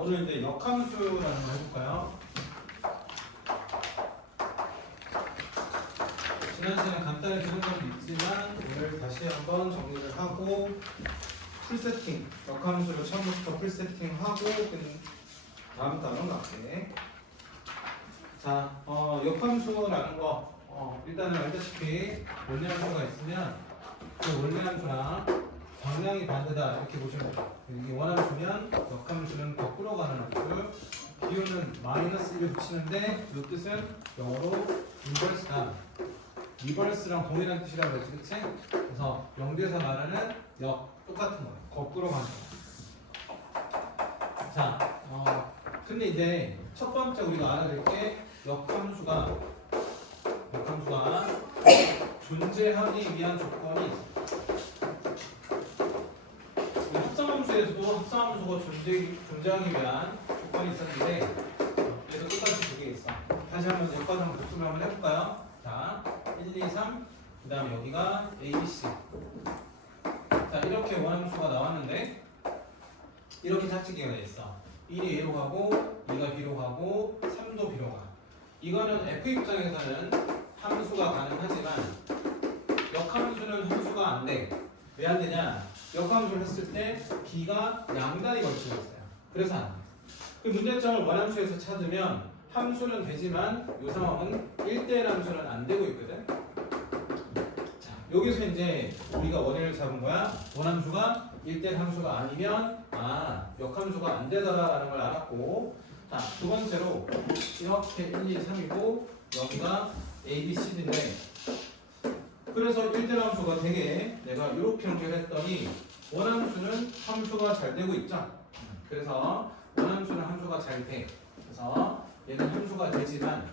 오늘 이제 역함수라는 걸 해볼까요? 지난 시간에 간단히 들은 건 있지만 오늘 다시 한번 정리를 하고 풀세팅, 역함수를 처음부터 풀세팅하고 다음 단원 갈게. 자, 역함수라는 거 일단은 알다시피 원래함수가 있으면 그 원래함수랑 방향이 반대다 이렇게 보시면 돼요. 이게 원함수면 역함수는 거꾸로 가는 함수, 비율은 -1을 붙이는데 이 뜻은 영어로 인버스다. 리버스랑 동일한 뜻이라고 했지, 그치? 그래서 영대에서 말하는 똑같은 거예요. 거꾸로 가는 거예요. 자, 근데 이제 첫 번째 우리가 알아야 될 게 역함수가 존재하기 위한 조건이 있어요. 합성함수에서도 합성함수가 존재하기 위한 조건이 있었는데 그래서 끝까지 두 개 있어. 다시 한번 여기까지 한번 복습을 한번 해볼까요? 자, 1, 2, 3, 그 다음에 여기가 A, B, C. 자, 이렇게 원함수가 나왔는데 이렇게 착지기가 돼 있어. 1이 A로 가고 2가 B로 가고 3도 B로 가. 이거는 F 입장에서는 함수가 가능하지만 역함수는 함수가 안 돼. 왜 안 되냐? 역함수를 했을 때 B가 양단이 걸치고 있어요. 그래서 안 돼. 그 문제점을 원함수에서 찾으면 함수는 되지만 이 상황은 1대1 함수는 안 되고 있거든. 자, 여기서 이제 우리가 원인을 잡은 거야. 원함수가 1대1 함수가 아니면 역함수가 안 되더라라는 걸 알았고, 자, 두 번째로 이렇게 1, 2, 3이고 여기가 A, B, C인데 그래서 1대1 함수가 되게 내가 이렇게 연결했더니 원함수는 함수가 잘 되고 있죠. 그래서 원함수는 함수가 잘 돼. 그래서 얘는 함수가 되지만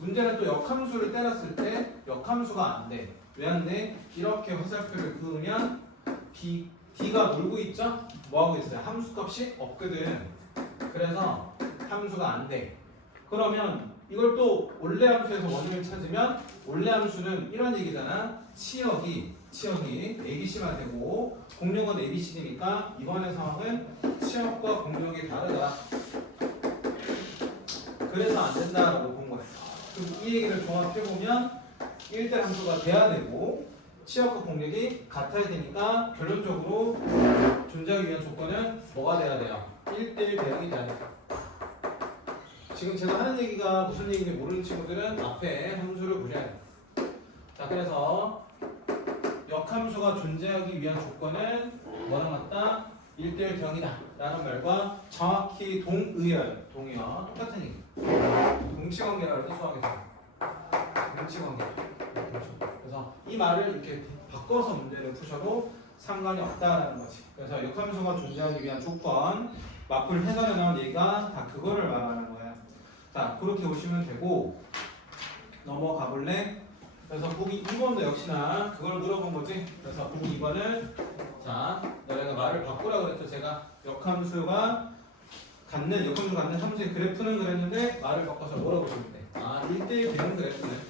문제는 또 역함수를 때렸을 때 역함수가 안 돼. 왜 안 돼? 이렇게 화살표를 그으면 D가 놀고 있죠? 뭐 하고 있어요? 함수 값이 없거든. 그래서 함수가 안 돼. 그러면 이걸 또 원래 함수에서 원인을 찾으면 원래 함수는 이런 얘기잖아. 치역이 ABC만 되고 공력은 ABC니까 이번의 상황은 치역과 공력이 다르다. 그래서 안 된다라고 본 거예요. 그럼 이 얘기를 종합해보면 1대 함수가 돼야 되고 치역과 공력이 같아야 되니까 결론적으로 존재하기 위한 조건은 뭐가 돼야 돼요? 1대1 대응이 돼야 돼요. 지금 제가 하는 얘기가 무슨 얘기인지 모르는 친구들은 앞에 함수를 보셔야 돼요. 자, 그래서 역함수가 존재하기 위한 조건은 뭐랑 같다? 1대1 대응이다 라는 말과 정확히 동의어요. 똑같은 얘기. 동치관계라고 해서 수학에서 동치관계. 그래서 이 말을 이렇게 바꿔서 문제를 푸셔도 상관이 없다라는 거지. 그래서 역함수가 존재하기 위한 조건 마플 해설에 나온 얘기가 다 그거를 말하는 거야. 자, 그렇게 보시면 되고 넘어가 볼래? 그래서 보기 2번도 역시나 그걸 물어본 거지. 그래서 보기 2번을 자, 내가 말을 바꾸라고 그랬죠. 제가 역함수가 갖는 함수의 그래프는 그랬는데 말을 바꿔서 뭐라고 보시면 돼? 1대1 대응 그래프는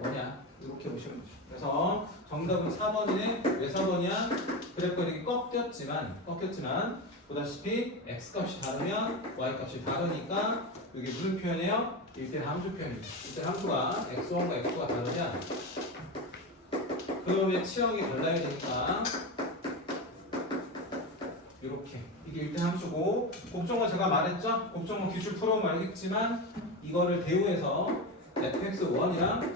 뭐냐? 이렇게 보시면 되죠. 그래서 정답은 4번이네. 왜 4번이야? 그래프가 이렇게 꺾였지만 보다시피 x값이 다르면 y값이 다르니까 이게 무슨 표현이에요? 1대1 함수 표현입니다. 1대1 함수가 x1과 x2가 다르면 그러면 치역이 달라야 되니까 이렇게 이게 1대1 함수고 곱정거 제가 말했죠? 곱정거 기출 풀어보면 알겠지만 이거를 대우해서 fx1이랑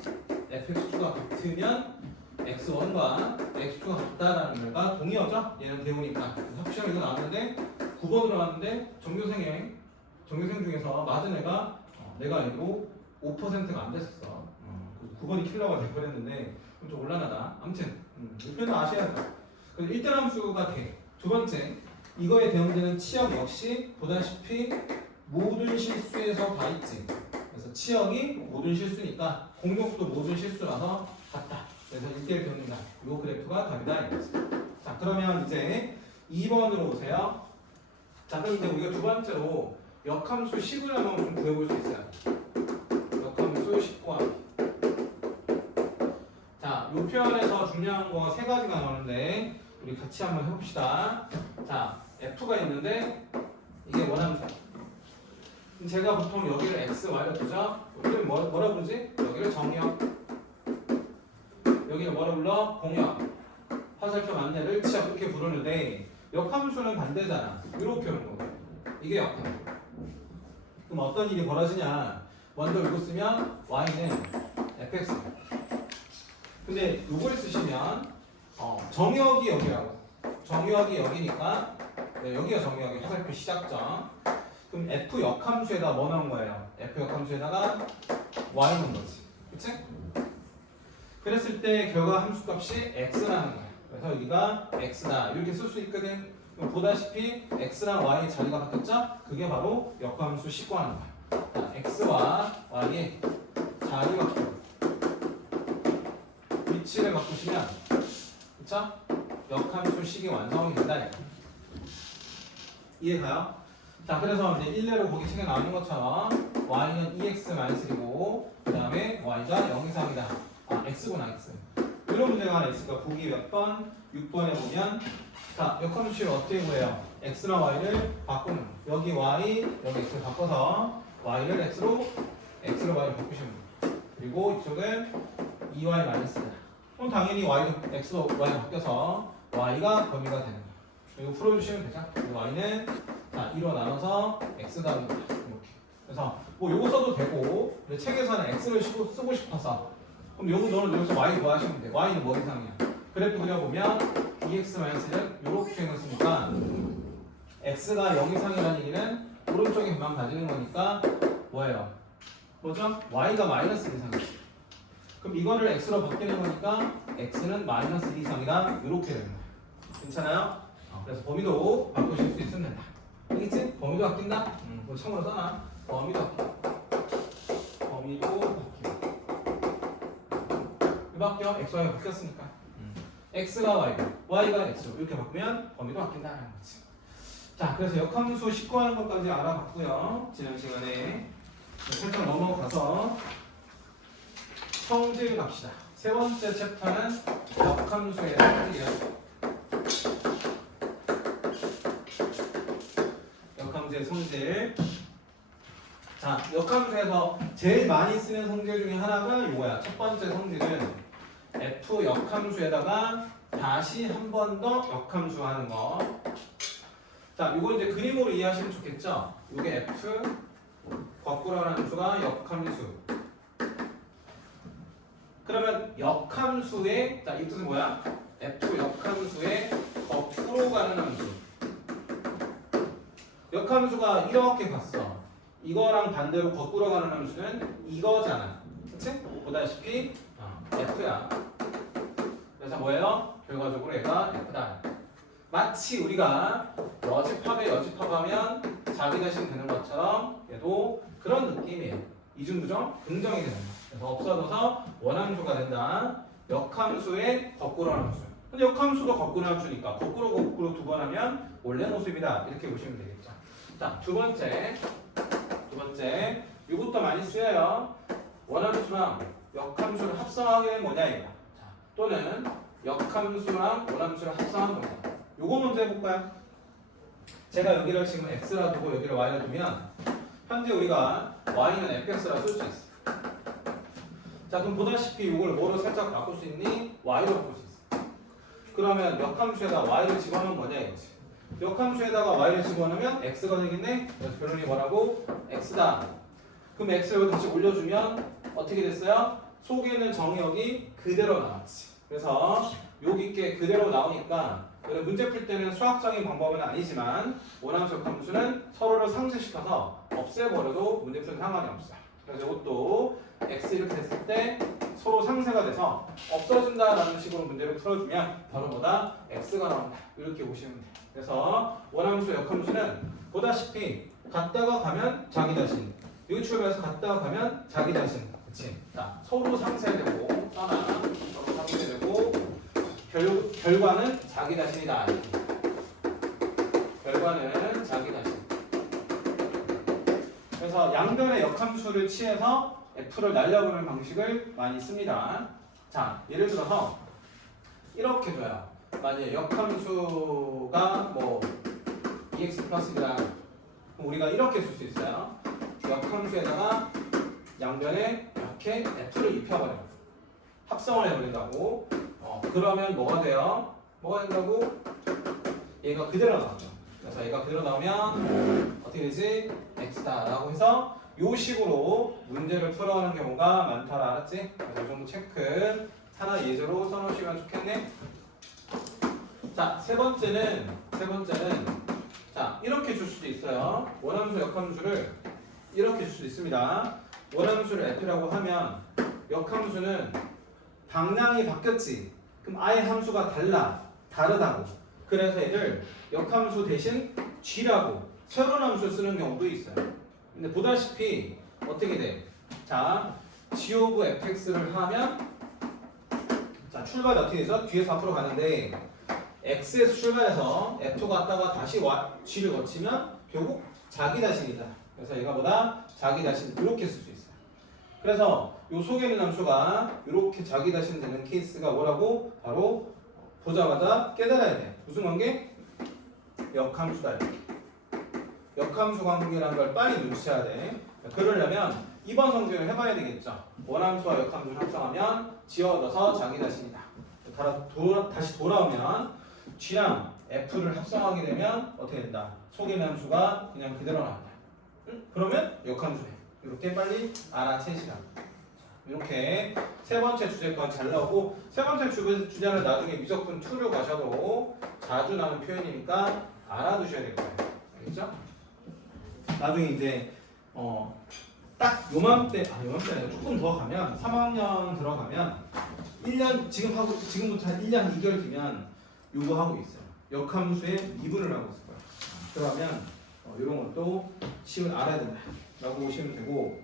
fx2가 같으면 x1과 x2가 같다라는 말과 동의어죠? 얘는 대우니까. 합시험 이거 나왔는데 9번으로 나왔는데 전교생 중에서 맞은 애가 내가 알기로 5%가 안 됐었어. 9번이 킬러가 돼버렸는데 좀 올라나다. 아무튼 이 표현은 아셔야죠. 그래서 1대1 함수가 돼. 두 번째, 이거에 대응되는 치역 역시 보다시피 모든 실수에서 다 있지. 그래서 치역이 모든 실수니까 공력도 모든 실수라서 같다. 그래서 1대1 대응된다. 이 그래프가 답이다. 자, 그러면 이제 2번으로 오세요. 자, 그럼 이제 우리가 두 번째로 역함수 10을 한번 좀 구해볼 수 있어요. 역함수 10과 자, 이 표현에서 중요한 거 세 가지가 나오는데 우리 같이 한번 해봅시다. 자, f가 있는데 이게 원함수야. 제가 보통 여기를 x, y로 두죠. 여기를 뭐라 부르지? 여기를 정역. 여기를 뭐라 불러? 공역. 화살표 만내를 치역 이렇게 부르는데 역함수는 반대잖아. 이렇게 오는 거고. 이게 역함수. 그럼 어떤 일이 벌어지냐? 먼저 이거 쓰면 y는 fx. 근데 이걸 쓰시면 정역이 여기라고. 정역이 여기니까 네, 여기가 정역이 화살표 시작점. 그럼 f 역함수에다 뭐 넣은 거예요? f 역함수에다가 y 넣은 거지. 그치? 그랬을 때 결과 함수값이 x라는 거야. 그래서 여기가 x다 이렇게 쓸 수 있거든. 그럼 보다시피 x랑 y의 자리가 바뀌었죠? 그게 바로 역함수 식구하는 거야. 자, x와 y의 자리 바꾸고 위치를 바꾸시면 그쵸? 역함수 식이 완성이 된다. 이해가요? 자, 그래서 이제 일례로 거기 책에 나오는 것처럼 y는 2x-1이고 그 다음에 y가 0 이상이다. 아, x구나, x. 이런 문제가 하나 있을까? 보기 몇 번? 6번에 보면 자, 역함수를 어떻게 구해요? x랑 y를 바꾸는 거. 여기 y, 여기 x를 바꿔서 y를 x로 y를 바꾸시면 돼요. 그리고 이쪽은 2y-다. 그럼 당연히 y도 x로 y가 바뀌어서 y가 범위가 되는 거예요. 이거 풀어주시면 되죠. 그리고 y는 자 2로 나눠서 x 더하기 이렇게. 그래서 뭐 요거 써도 되고 근데 책에서는 x를 쓰고 싶어서 그럼 요거 너는 여기서 y 구하시면 돼. y는 뭐 이상이야? 그래프 그려보면 2x-1 이렇게 해놨으니까 x가 0 이상이라는 얘기는 오른쪽에 만 가지는 거니까 뭐예요? 뭐죠? y가 마이너스 1 이상이지. 그럼 이거를 x로 바뀌는 거니까 x는 마이너스 1 이상이다 이렇게 되는 거예요. 괜찮아요? 그래서 범위도 바꾸실 수 있으면 된다. 알겠지? 범위도 바뀐다? 뭐 참고로 써놔. 범위도 바뀐다. 범위도 바뀌고. 왜 바뀌어? x, y가 바뀌었으니까. x가 y고, y가 x로 이렇게 바꾸면 범위도 바뀐다는 거지. 자, 그래서 역함수 식구하는 것까지 알아봤고요. 지난 시간에 살짝 넘어가서 성질 갑시다. 세 번째 챕터는 역함수의 성질이에요. 역함수의 성질. 자, 역함수에서 제일 많이 쓰는 성질 중에 하나가 이거야. 첫 번째 성질은 f 역함수에다가 다시 한 번 더 역함수 하는 거. 자, 이거 이제 그림으로 이해하시면 좋겠죠? 이게 f 거꾸로라는 함수가 역함수. 그러면 역함수의 자, 이 뜻은 뭐야? f 역함수의 거꾸로 가는 함수. 역함수가 이렇게 갔어. 이거랑 반대로 거꾸로 가는 함수는 이거잖아. 그치? 보다시피 f야. 그래서 뭐예요? 결과적으로 얘가 f다. 마치 우리가 여집합에 여집합하면 자기 자신 되는 것처럼 얘도 그런 느낌이에요. 이중부정 긍정이 되는 거. 그래서 없어져서 원함수가 된다. 역함수의 거꾸로 함수. 근데 역함수도 거꾸로 함수니까 거꾸로 두 번 하면 원래 모습이다. 이렇게 보시면 되겠죠. 자, 두 번째 이것도 많이 쓰여요. 원함수랑 역함수를 합성하게 되면 뭐냐 이거. 자, 또는 역함수랑 원함수를 합성하면 뭐냐. 요거 먼저 해볼까요? 제가 여기를 지금 x라 두고 여기를 y라 두면 현재 우리가 y는 fx라 쓸 수 있어. 자, 그럼 보다시피 이걸 뭐로 살짝 바꿀 수 있니? y로 바꿀 수 있어. 그러면 역함수에다 y를 집어넣으면 뭐냐 이거지. 역함수에다가 y를 집어넣으면 x가 되겠네? 그래서 결론이 뭐라고? x다. 그럼 x를 다시 올려주면 어떻게 됐어요? 속에 있는 정역이 그대로 나왔지. 그래서 여기 있게 그대로 나오니까 문제 풀 때는 수학적인 방법은 아니지만 원함수 역함수는 서로를 상쇄시켜서 없애버려도 문제 풀 상관이 없어요. 그래서 이것도 x 이렇게 됐을 때 서로 상쇄가 돼서 없어진다라는 식으로 문제를 풀어주면 바로 뭐다? x가 나온다. 이렇게 보시면 돼요. 그래서 원함수 역함수는 보다시피 갔다가 가면 자기 자신, 여기 출발해서 갔다가 가면 자기 자신. 그치? 자, 서로 상쇄되고 써놔. 서로 상쇄되고 결과는 자기 자신이다. 결과는 자기 자신. 그래서 양변의 역함수를 취해서 f를 날려보는 방식을 많이 씁니다. 자, 예를 들어서 이렇게 줘요. 만약에 역함수가 뭐 2x 플러스 1이다. 그럼 우리가 이렇게 쓸 수 있어요. 역함수에다가 양변에 이렇게 f를 입혀버려. 합성을 해버린다고. 그러면 뭐가 돼요? 뭐가 된다고? 얘가 그대로 나오죠. 그래서 얘가 그대로 나오면 어떻게 되지? x다라고 해서 요 식으로 문제를 풀어가는 경우가 많더라. 알았지? 그래서 이 정도 체크 하나 예제로 써놓으시면 좋겠네. 자, 세 번째는 자, 이렇게 줄 수도 있어요. 원함수 역함수를 이렇게 줄 수 있습니다. 원함수를 f라고 하면 역함수는 방향이 바뀌었지. 그럼 아예 함수가 다르다고. 그래서 얘를 역함수 대신 g라고 새로운 함수 쓰는 경우도 있어요. 근데 보다시피 어떻게 돼? 자, g of fx를 하면 자, 출발이 어떻게 되죠? 뒤에서 앞으로 가는데 x에서 출발해서 f 갔다가 다시 g를 거치면 결국 자기 자신이다. 그래서 얘가 뭐다? 자기 자신 이렇게 쓸 수 있어요. 그래서 요 속에 있는 함수가 이렇게 자기 자신 되는 케이스가 뭐라고? 바로 보자마자 깨달아야 돼. 무슨 관계? 역함수다. 역함수 관계라는 걸 빨리 눈치채야 돼. 그러려면 2번 성질을 해봐야 되겠죠. 원함수와 역함수를 합성하면 지어넣어서 자기 자신이다. 다시 돌아오면 g랑 f를 합성하게 되면 어떻게 된다? 속에 있는 함수가 그냥 그대로 나온다. 응? 그러면 역함수네. 이렇게 빨리 알아채시라. 이렇게 세 번째 주제까지 잘 나오고 세 번째 주제는 나중에 미적분 2로 가셔도 자주 나오는 표현이니까 알아두셔야 될 거예요. 알겠죠? 나중에 이제 딱 요맘때가 아니라 조금 더 가면 3학년 들어가면 1년 지금부터 한 1년 2개월 뒤면 요거 하고 있어요. 역함수의 미분을 하고 있을 거예요. 그러면 이런 것도 시을 알아야 된다라고 보시면 되고.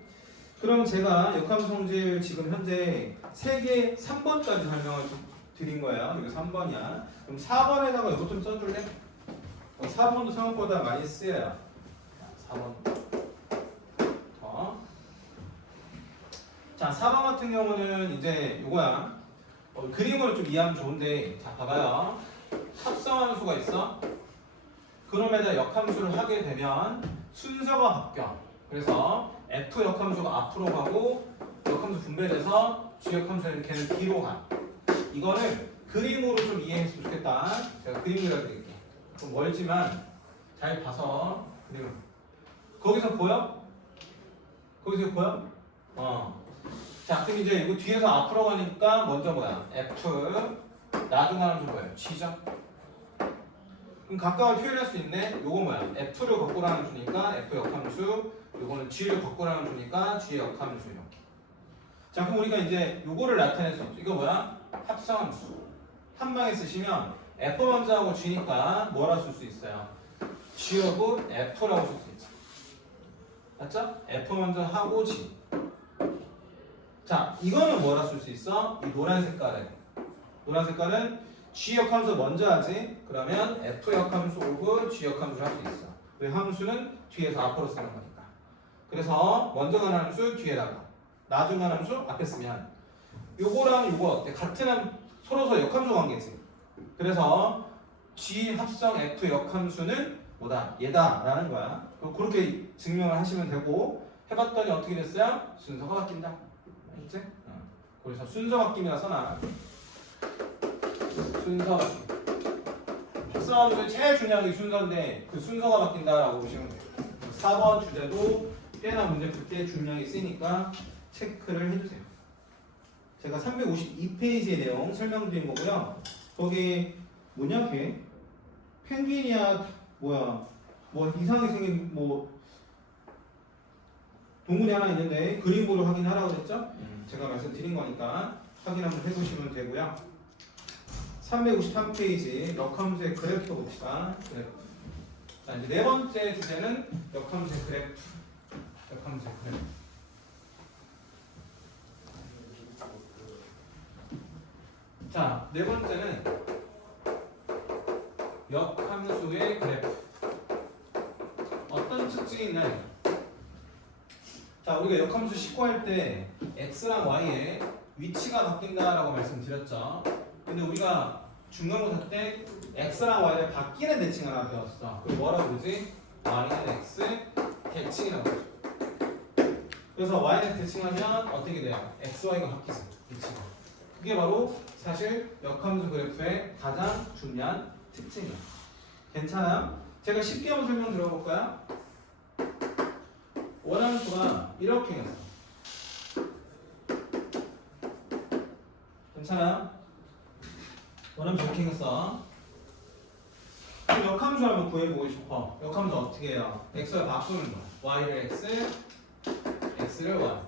그럼 제가 역함수 성질 지금 현재 3개 3번까지 설명을 드린 거예요. 이거 3번이야. 그럼 4번에다가 이것 좀 써줄래? 4번도 생각보다 많이 쓰여요. 4번. 자, 4번 같은 경우는 이제 요거야. 그림으로 좀 이해하면 좋은데, 자, 봐봐요. 합성함수가 있어. 그럼에다 역함수를 하게 되면 순서가 바뀌어. 그래서 F 역함수가 앞으로 가고 역함수 분배돼서 G 역함수는 걔는 뒤로 가. 이거를 그림으로 좀 이해했으면 좋겠다. 제가 그림 그려드릴게. 좀 멀지만 잘 봐서 그림을. 거기서 보여? 거기서 보여? 자, 그럼 이제 이거 뒤에서 앞으로 가니까 먼저 뭐야? F 나중에 하는 좀 뭐예요? G죠? 그럼 가까워 표현할 수 있네. 요거 뭐야? F를 거꾸로 주니까 F 역함수, 요거는 G를 거꾸로 주니까 G의 역함수 이렇게. 자, 그럼 우리가 이제 요거를 나타낼 수 있죠. 이거 뭐야? 합성함수. 한 방에 쓰시면 F 먼저 하고 G니까 뭐라 쓸 수 있어요? G of F라고 쓸 수 있죠. 맞죠? F 먼저 하고 G. 자, 이거는 뭐라 쓸 수 있어? 이 노란 색깔은 G 역함수 먼저 하지. 그러면 F 역함수 오고 G 역함수를 할 수 있어. 왜? 함수는 뒤에서 앞으로 쓰는 거니까. 그래서 먼저 가는 함수 뒤에다가 나중에 가는 함수 앞에 쓰면 요거랑 요거 어때? 같은 서로서 역함수 관계지. 그래서 G 합성 F 역함수는 뭐다? 얘다라는 거야. 그렇게 증명을 하시면 되고 해봤더니 어떻게 됐어요? 순서가 바뀐다. 알겠지? 그래서 순서 바뀜이라 써놔. 순서 바뀜. 합성함수의 제일 중요한 게 순서인데 그 순서가 바뀐다라고 보시면 돼요. 4번 주제도 꽤나 문제 그때 중요하게 쓰니까 체크를 해주세요. 제가 352페이지의 내용 설명드린 거고요. 거기 뭐냐 걔? 펭귄이야 뭐야 뭐 이상하게 생긴 뭐 동물이 하나 있는데 그림으로 확인하라고 그랬죠? 제가 말씀드린 거니까 확인 한번 해보시면 되고요. 353페이지 역함수의 그래프 봅시다. 그래프. 자, 이제 네 번째 주제는 역함수의 그래프. 역함수의 그래프. 자, 네 번째는 역함수의 그래프. 어떤 특징이 있나요? 자, 우리가 역함수 식구할 때 x랑 y의 위치가 바뀐다라고 말씀드렸죠. 근데 우리가 중간고사 때 x랑 y를 바뀌는 대칭 하나 배웠어. 그럼 뭐라고 그러지? y는 x 대칭이라고 그러죠. 그래서 y는 대칭하면 어떻게 돼요? x, y가 바뀌지. 대칭. 그게 바로 사실 역함수 그래프의 가장 중요한 특징이에요. 괜찮아요? 제가 쉽게 한번 설명 들어볼까요? 원함수가 이렇게 생겼어. 괜찮아요? 원함수 이렇게 생겼어. 그럼 역함수 한번 구해보고 싶어. 역함수 어떻게 해요? x를 바꾸는 거야. y를 x, x를 y.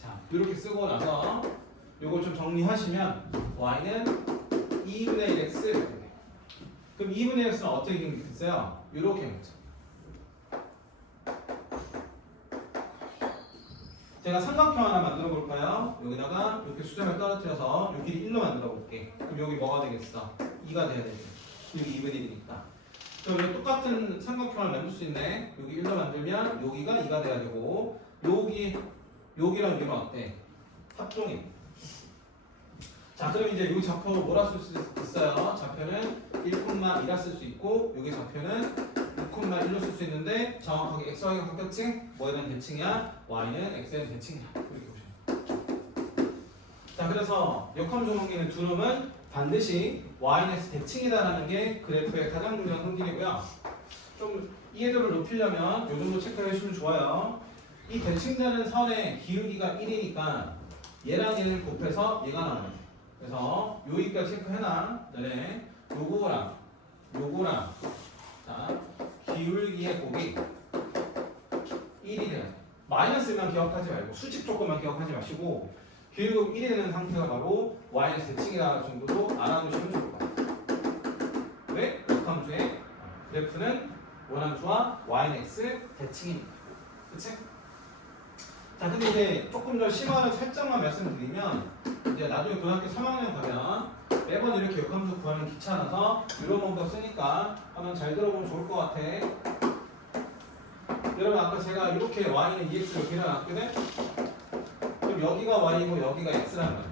자, 이렇게 쓰고 나서 요걸 좀 정리하시면 y는 2분의 1x 이렇게 돼. 그럼 2분의 1x는 어떻게 생겼어요? 이렇게 생겼죠. 제가 삼각형 하나 만들어 볼까요? 여기다가 이렇게 수점을 떨어뜨려서 여기 1로 만들어 볼게. 그럼 여기 뭐가 되겠어? 2가 돼야 되겠네. 여기 2분의 1이니까. 그럼 여기 똑같은 삼각형을 만들 수 있네. 여기 1로 만들면 여기가 2가 돼야 되고 여기랑 여기는 어때? 합동이. 자, 그럼 이제 이 좌표 뭐라 쓸 수 있어요? 좌표는 1,2라 쓸 수 있고 여기 좌표는 2,1로 쓸 수 있는데 정확하게 x, y가 바뀌었지? 뭐에 대한 대칭이야? y는 x에 대한 대칭이야. 이렇게 보시면. 자, 그래서 역함수 관계는 두 놈은 반드시 y는 x 대칭이다라는 게 그래프의 가장 중요한 성질이고요. 좀 이해도를 높이려면 이 정도 체크해 주시면 좋아요. 이 대칭되는 선의 기울기가 1이니까 얘랑 얘를 곱해서 얘가 나와요. 그래서 여기까지 체크해놔. 너네 요거랑 자 기울기의 곱이 1이 돼요. 마이너스만 기억하지 말고 수직 조건만 기억하지 마시고 기울기 1이 되는 상태가 바로 y는 대칭이라는 정도도 알아두시면 좋을 것 같아요. 왜? 역함수의 그래프는 원함수와 y는 x 대칭입니다. 그치? 자, 근데 이제 조금 더 심화를 살짝만 말씀드리면 이제 나중에 고등학교 3학년 가면 매번 이렇게 역함수 구하는 게 귀찮아서 이런 방법 쓰니까 한번 잘 들어보면 좋을 것 같아. 여러분 아까 제가 이렇게 y는 2x로 그려놨거든? 그럼 여기가 y고 여기가 x라는 거죠.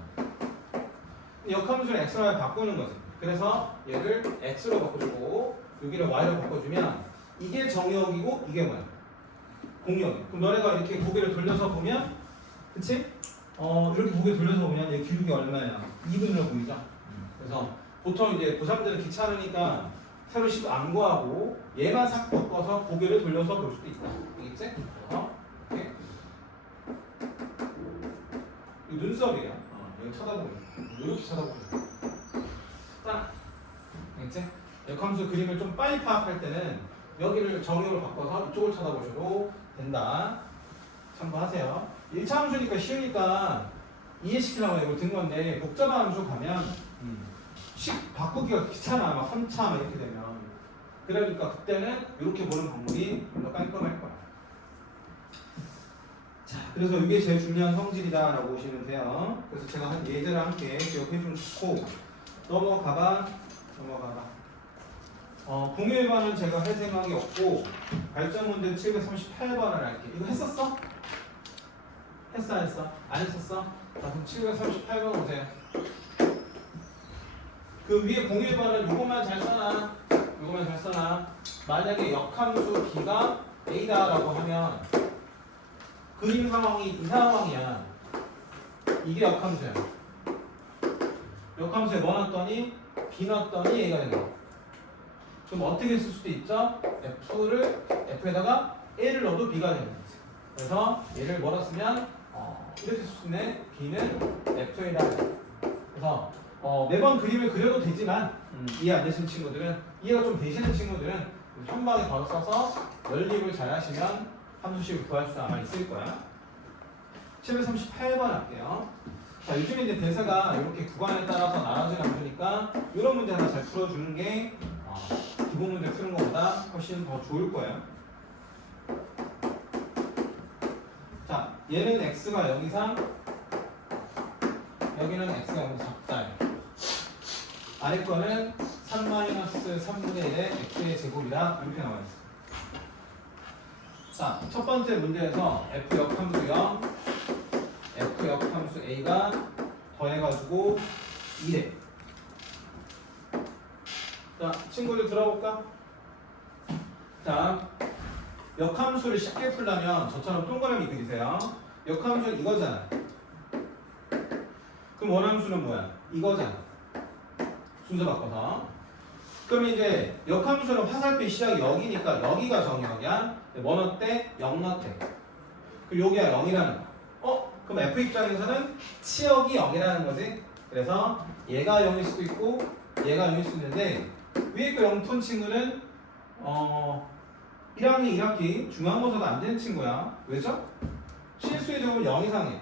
역함수는 x로 y 바꾸는 거지. 그래서 얘를 x로 바꿔주고 여기를 y로 바꿔주면 이게 정역이고 이게 뭐야? 공역이. 그럼 너네가 이렇게 고개를 돌려서 보면 그치? 이렇게 고개 돌려서 보면 얘 기울기 얼마야? 2분으로 보이죠? 그래서 보통 이제 고3들은 귀찮으니까 새로 식 안 구하고 얘만 싹 바꿔서 고개를 돌려서 볼 수도 있다. 알겠지? 이렇게. 이 눈썹이에요. 여기 쳐다보면 이렇게 쳐다보면 딱. 알겠지? 역함수 그림을 좀 빨리 파악할 때는 여기를 정의로 바꿔서 이쪽을 쳐다보셔도 된다. 참고하세요. 1차 함수니까 쉬우니까 이해시키려고 이걸 든 건데 복잡한 함수 가면 식 바꾸기가 귀찮아. 막 3차 막 이렇게 되면. 그러니까 그때는 이렇게 보는 방법이 더 깔끔할 거야. 자, 그래서 이게 제일 중요한 성질이다라고 보시면 돼요. 그래서 제가 한 예제를 함께 기억해 주면 좋고 넘어가봐. 공유일반은 제가 할 생각이 없고 발전 문제 738번을 할게. 이거 했었어? 했어? 안 했었어? 자, 그럼 738번 보세요. 그 위에 공유일반은 요것만 잘 써놔. 만약에 역함수 b가 a다라고 하면 그림 상황이 이 상황이야. 이게 역함수야. 역함수에 뭐 넣었더니 b 넣었더니 a가 되는 거야. 그럼 어떻게 쓸 수도 있죠? F에다가 A를 넣어도 B가 되는 거지. 그래서 얘를 뭐라 쓰면 이렇게 쓸 수 있네. B는 F에다. 그래서 매번 그림을 그려도 되지만 이해 안 되시는 친구들은 이해가 좀 되시는 친구들은 한 방에 바로 써서 연립을 잘 하시면 함수식을 구할 수 아마 있을 거야. 738번 할게요. 자, 요즘에 이제 대사가 이렇게 구간에 따라서 나눠지는 함수니까 이런 문제 하나 잘 풀어주는 게 기본 문제 푸는 것보다 훨씬 더 좋을 거예요. 자, 얘는 x가 0 이상, 여기는 x가 0 작다. 아래 거는 3-3분의 1의 x의 제곱이다. 이렇게 나와 있어. 자, 첫 번째 문제에서 f 역함수 0, f 역함수 a가 더해가지고 2래. 자, 친구들 들어볼까? 자, 역함수를 쉽게 풀려면 저처럼 동그라미 그리세요. 역함수는 이거잖아. 그럼 원함수는 뭐야? 이거잖아. 순서 바꿔서. 그럼 이제 역함수는 화살표 시작이 여기니까 여기가 정역이야. 뭐 넣대? 0 넣대. 그럼 여기가 0이라는 거. 그럼 F 입장에서는 치역이 0이라는 거지. 그래서 얘가 0일 수도 있고 얘가 0일 수도 있는데 위에 그 0푼 친구는 1학년 1학기 중간고사도 안 되는 친구야. 왜죠? 실수의 제곱은 0 이상이야.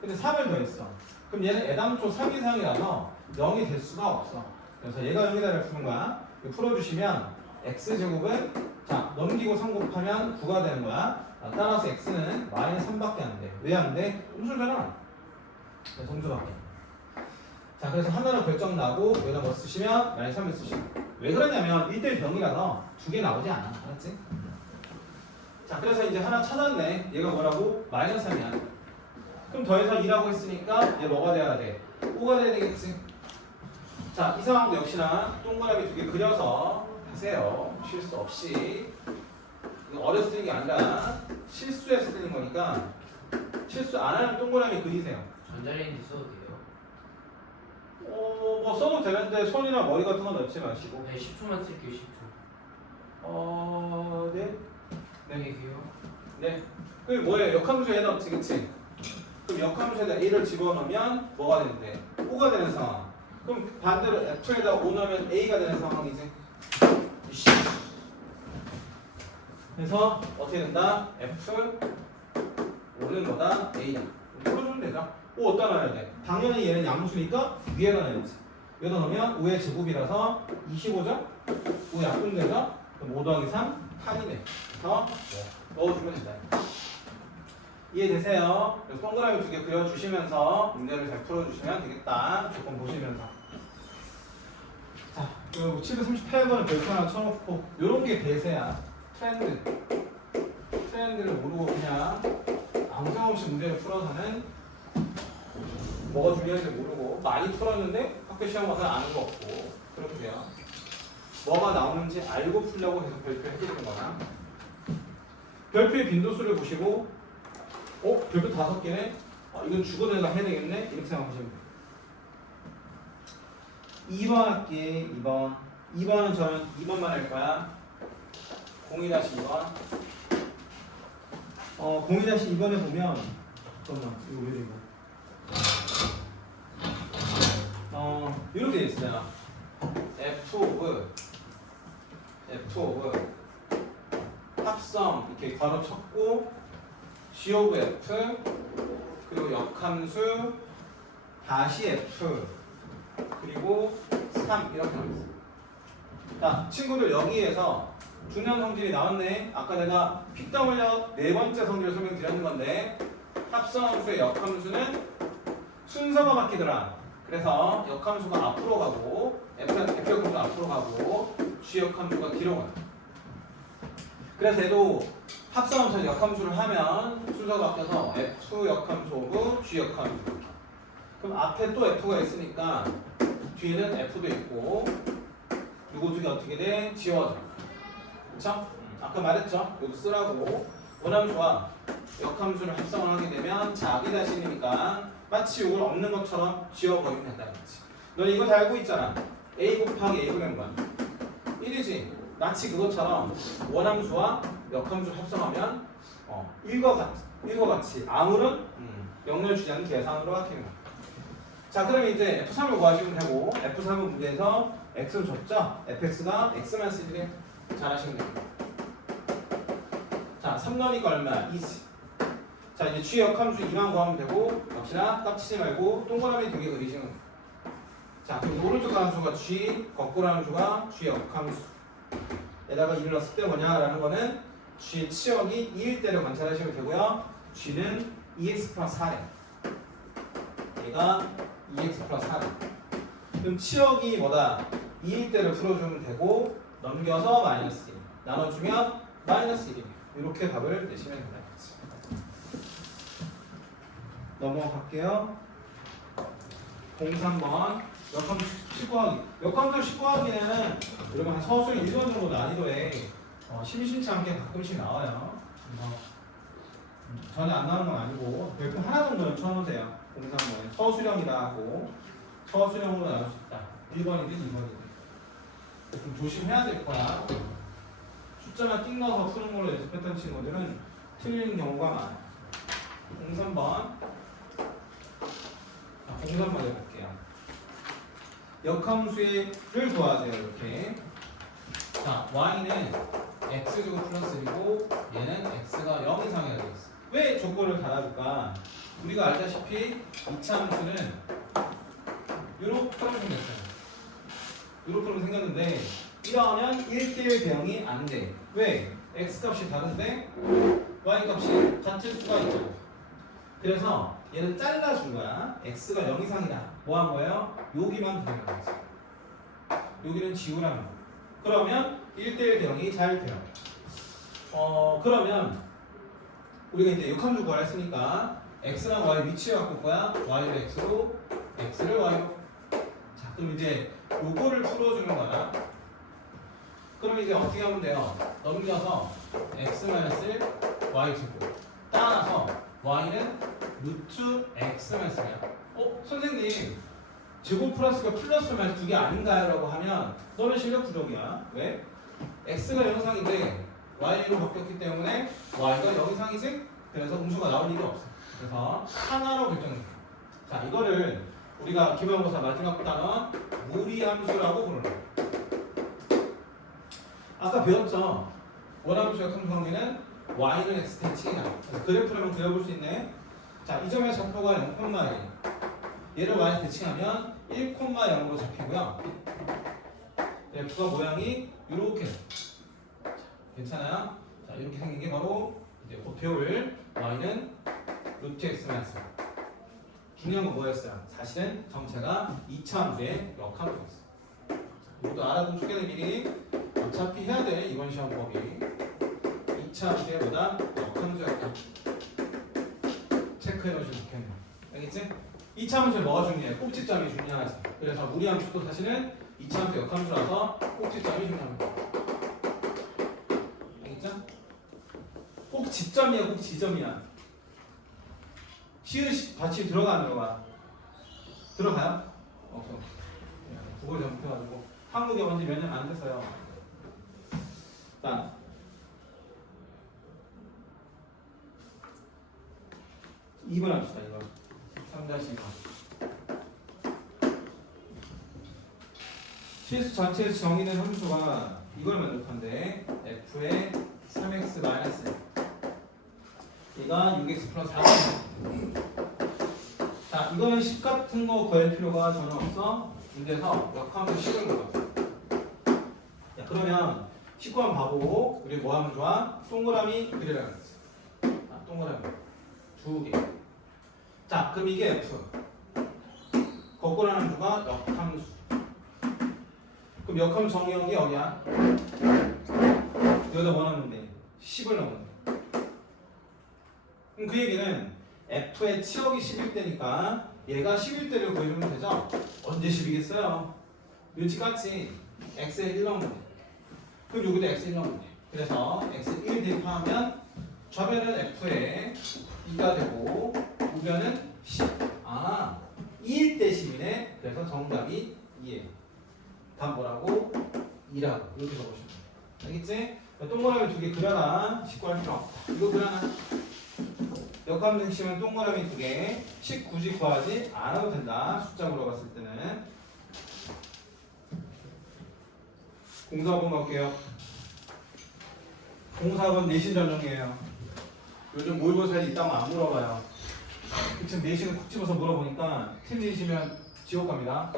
근데 3을 더했어. 그럼 얘는 애당초 3 이상이라서 0이 될 수가 없어. 그래서 얘가 0이다를 푸는 거야. 풀어주시면 x제곱은 자 넘기고 3 곱하면 9가 되는 거야. 따라서 x는 마이너스 3밖에 안 돼. 왜 안 돼? 음수잖아. 그래서 음수밖에. 자 그래서 하나로 결정 나고 여기다 뭐 쓰시면 마이너스 3을 쓰시면. 왜 그러냐면 1대1 병이라서 두 개 나오지 않아. 알았지? 자 그래서 이제 하나 찾았네. 얘가 뭐라고? 마이너스 3이야. 그럼 더해서 2라고 했으니까 얘 뭐가 돼야 돼? 5가 돼야 되겠지. 자 이 상황도 역시나 동그라미 두 개 그려서 하세요. 실수 없이. 이거 어려서 쓰는 게 아니라 실수해서 쓰는 거니까 실수 안 하는 동그라미 그리세요. 전자레인지 써도 돼요? 뭐 써도 되는데 손이나 머리 같은 거 넣지 마시고. 네 10초만 쓸게요 10초. 네. 여기요? 네. 그게 뭐예요? 역함수에 넣었지, 그치? 그럼 역함수에다 A를 집어넣으면 뭐가 되는데? O가 되는 상황. 그럼 반대로 F에다 O 넣으면 A가 되는 상황이지. 그래서 어떻게 된다? F O는 뭐다? A다. 풀어주면 되죠. O 어디다 넣어야 돼? 당연히 얘는 양수니까 위에다 넣어야지. 여기다 넣으면 5의 제곱이라서 25죠? 5 약분되죠? 그럼 5 더하기 3, 8이네. 그래서 넣어주면 된다. 이해되세요? 동그라미 두 개 그려주시면서 문제를 잘 풀어주시면 되겠다. 조금 보시면서. 자, 그리고 738번은 별표 하나 쳐놓고 요런 게 대세야. 트렌드를 모르고 그냥 아무 생각 없이 문제를 풀어서는 뭐가 중요한지 모르고 많이 풀었는데 학교 시험 와서 아는 거 없고 그렇게 돼요. 뭐가 나오는지 알고 풀려고 해서 별표 해드리는 거나 별표의 빈도수를 보시고 별표 5개네? 이건 주거대가 해야 되겠네? 이렇게 생각하시면 돼요. 2번 할게. 2번은 저는 2번만 할 거야. 02-2번 02-2번에 보면 잠깐만 이거 왜 이거 이렇게 돼 있어요. F 오브 합성 이렇게 괄호 쳤고 G 오브 F 그리고 역함수 다시 F 그리고 3 이렇게 나왔어요. 자 친구들 여기에서 중요한 성질이 나왔네. 아까 내가 픽더블력 네 번째 성질을 설명드렸는 건데 합성함수의 역함수는 순서가 바뀌더라. 그래서 역함수가 앞으로 가고 F 역함수가 앞으로 가고 G 역함수가 뒤로 가. 그래서 얘도 합성함수 역함수를 하면 순서가 바뀌어서 F 역함수 오브 G 역함수. 그럼 앞에 또 F가 있으니까 뒤에는 F도 있고 요거 두 개 어떻게 돼? 지워져. 그쵸? 아까 말했죠? 이것도 쓰라고. 원함수와 역함수를 합성을 하게 되면 자기 자신이니까 마치 이걸 없는 것처럼 지워버리면 된다는 거지. 너 이거 다 알고 있잖아. A 곱하기 A 분의 1이지. 마치 그것처럼 원함수와 역함수를 합성하면 일과 같이 아무런 영향을 주지 않는 계산으로 바뀌는 거야. 자 그럼 이제 F3을 구하시면 되고 F3은 문제에서 X를 줬죠? fx가 X만 쓰기래. 잘하시면 됩니다. 자 3 넣으니까 얼마야? 2지. 자 이제 G 역함수 2만 구하면 되고 역시나 깝치지 말고 동그라미 두 개 그리시면 돼요. 자 그럼 오른쪽 함수가 G, 거꾸로 함수가 G 역함수 에다가 2를 넣었을 때 뭐냐라는 거는 G의 치역이 2일 때를 관찰하시면 되고요. G는 2x 플러스 4래. 얘가 2x 플러스 4래. 그럼 치역이 뭐다? 2일 때를 풀어주면 되고 넘겨서 마이너스 1 나눠주면 마이너스 1이에요. 이렇게 답을 내시면 된다. 넘어갈게요. 03번 역함수 19하기. 역함수 19하기는 여러분 한 서술 1번 정도 난이도에 심심치 않게 가끔씩 나와요. 그래서 전혀 안 나오는 건 아니고 별표 하나 정도는 쳐놓으세요. 공상문에 서술형이다 하고 서술형으로 나올 수 있다. 1번이든 2번이든. 좀 조심해야 될 거야. 숫자만 띵 넣어서 푸는 걸로 연습했던 친구들은 틀리는 경우가 많아요. 03번. 03번 해볼게요. 역함수를 구하세요. 이렇게. 자, y는 x제곱 플러스 1이고 얘는 x가 0 이상이라 되어 있어. 왜 조건을 달아줄까? 우리가 알다시피 이차 함수는 요렇게 하면 생겼어요. 요렇게 하면 생겼는데 이러면 1대1 배형이 안 돼. 왜? x 값이 다른데 y 값이 같을 수가 있죠. 그래서 얘는 잘라준 거야. x가 0 이상이다. 뭐 한 거예요? 여기만 들어간 거지. 여기는 지우라는 거. 그러면 1대1 대응이 잘 돼요. 그러면 우리가 이제 역함수 구하라 했으니까 x랑 y 위치에 갖고 올 거야. y를 x로, x를 y로. 자, 그럼 이제 요거를 풀어주는 거야. 그럼 이제 어떻게 하면 돼요? 넘겨서 x-1 y 제곱 따라서 y는 루트 x-1이야. 선생님 제곱 플러스가 플러스 마이너스 두 개 아닌가요? 라고 하면 너는 실력 부족이야. 왜? x가 0 이상인데 y로 바뀌었기 때문에 y가 0 이상이지? 그래서 음수가 나올 일이 없어. 그래서 하나로 결정해. 자, 이거를 우리가 기말고사 마지막 단어 무리함수라고 부르는 거야. 아까 배웠죠? 원함수의 함수관계는 y는 x 대칭이다. 그래서 그래프를 한번 그려볼 수 있네. 자, 이 점의 좌표가 0,1. 얘를 y 대칭하면 1,0로 잡히고요. 그래프가 모양이 이렇게. 괜찮아요? 자, 이렇게 생긴 게 바로 이제 곧 배울 y는 루트 x-. 중요한 건 뭐였어요? 사실은 정체가 2차 함수의 역함수였어. 이것도 알아둔 초계들끼리 어차피 해야 돼. 이번 시험법이 2차 함수의 보다 역함수였다. 체크해 놓으시면 좋겠네. 알겠지? 2차 함수에 뭐가 중요해? 꼭지점이 중요하지. 그래서 무리함수도 사실은 2차 함수 역함수라서 꼭지점이 중요합니다. 알겠죠? 꼭 지점이야, 꼭 지점이야. 시읒 받침 들어가 안 들어가? 들어가요? 없어. 국어 잘못해가지고 한국에 온 지 몇 년 안 됐어요. 일단 2번 합시다. 2번 3-2번 실수 전체에서 정의된 함수가 이걸 만족한데 f의 3x-1 얘가 6x 플러스 4. 자, 이거는 10 같은 거 구할 필요가 전혀 없어. 문제에서 역함수 10을 물어. 자, 그러면 19번 봐보고 우리 뭐 하면 좋아? 동그라미 그리라 그랬어. 동그라미 2개. 자, 그럼 이게 f. 거꾸로 하는 수가 역함수. 그럼 역함수 정의한 게 어디야? 여기다 원하는데 10을 넣으면. 그럼 그 얘기는 f의 치역이 11대니까 얘가 11대를 구해주면 되죠? 언제 10이겠어요? 묘지 같이 x에 1 넣으면 돼. 그럼 여기도 x에 1 넣으면 돼. 그래서 x에 1 대입하면 좌변은 f에 2가 되고 우변은 10. 2일 때 10이네. 그래서 정답이 2예요. 답 뭐라고? 2라고 이렇게 적으시면 돼요. 알겠지? 동그라미 2개 그려라. 19 할 필요 없다. 이거 그려놔. 역함수 핵심은 동그라미 2개. 10 굳이 구하지 않아도 된다. 숫자 물어봤을 때는. 04번 갈게요. 04번 내신 전형이에요. 요즘 모의고사에 있다고 안 물어봐요. 지금 내신을 콕 집어서 물어보니까 틀리시면 지옥 갑니다.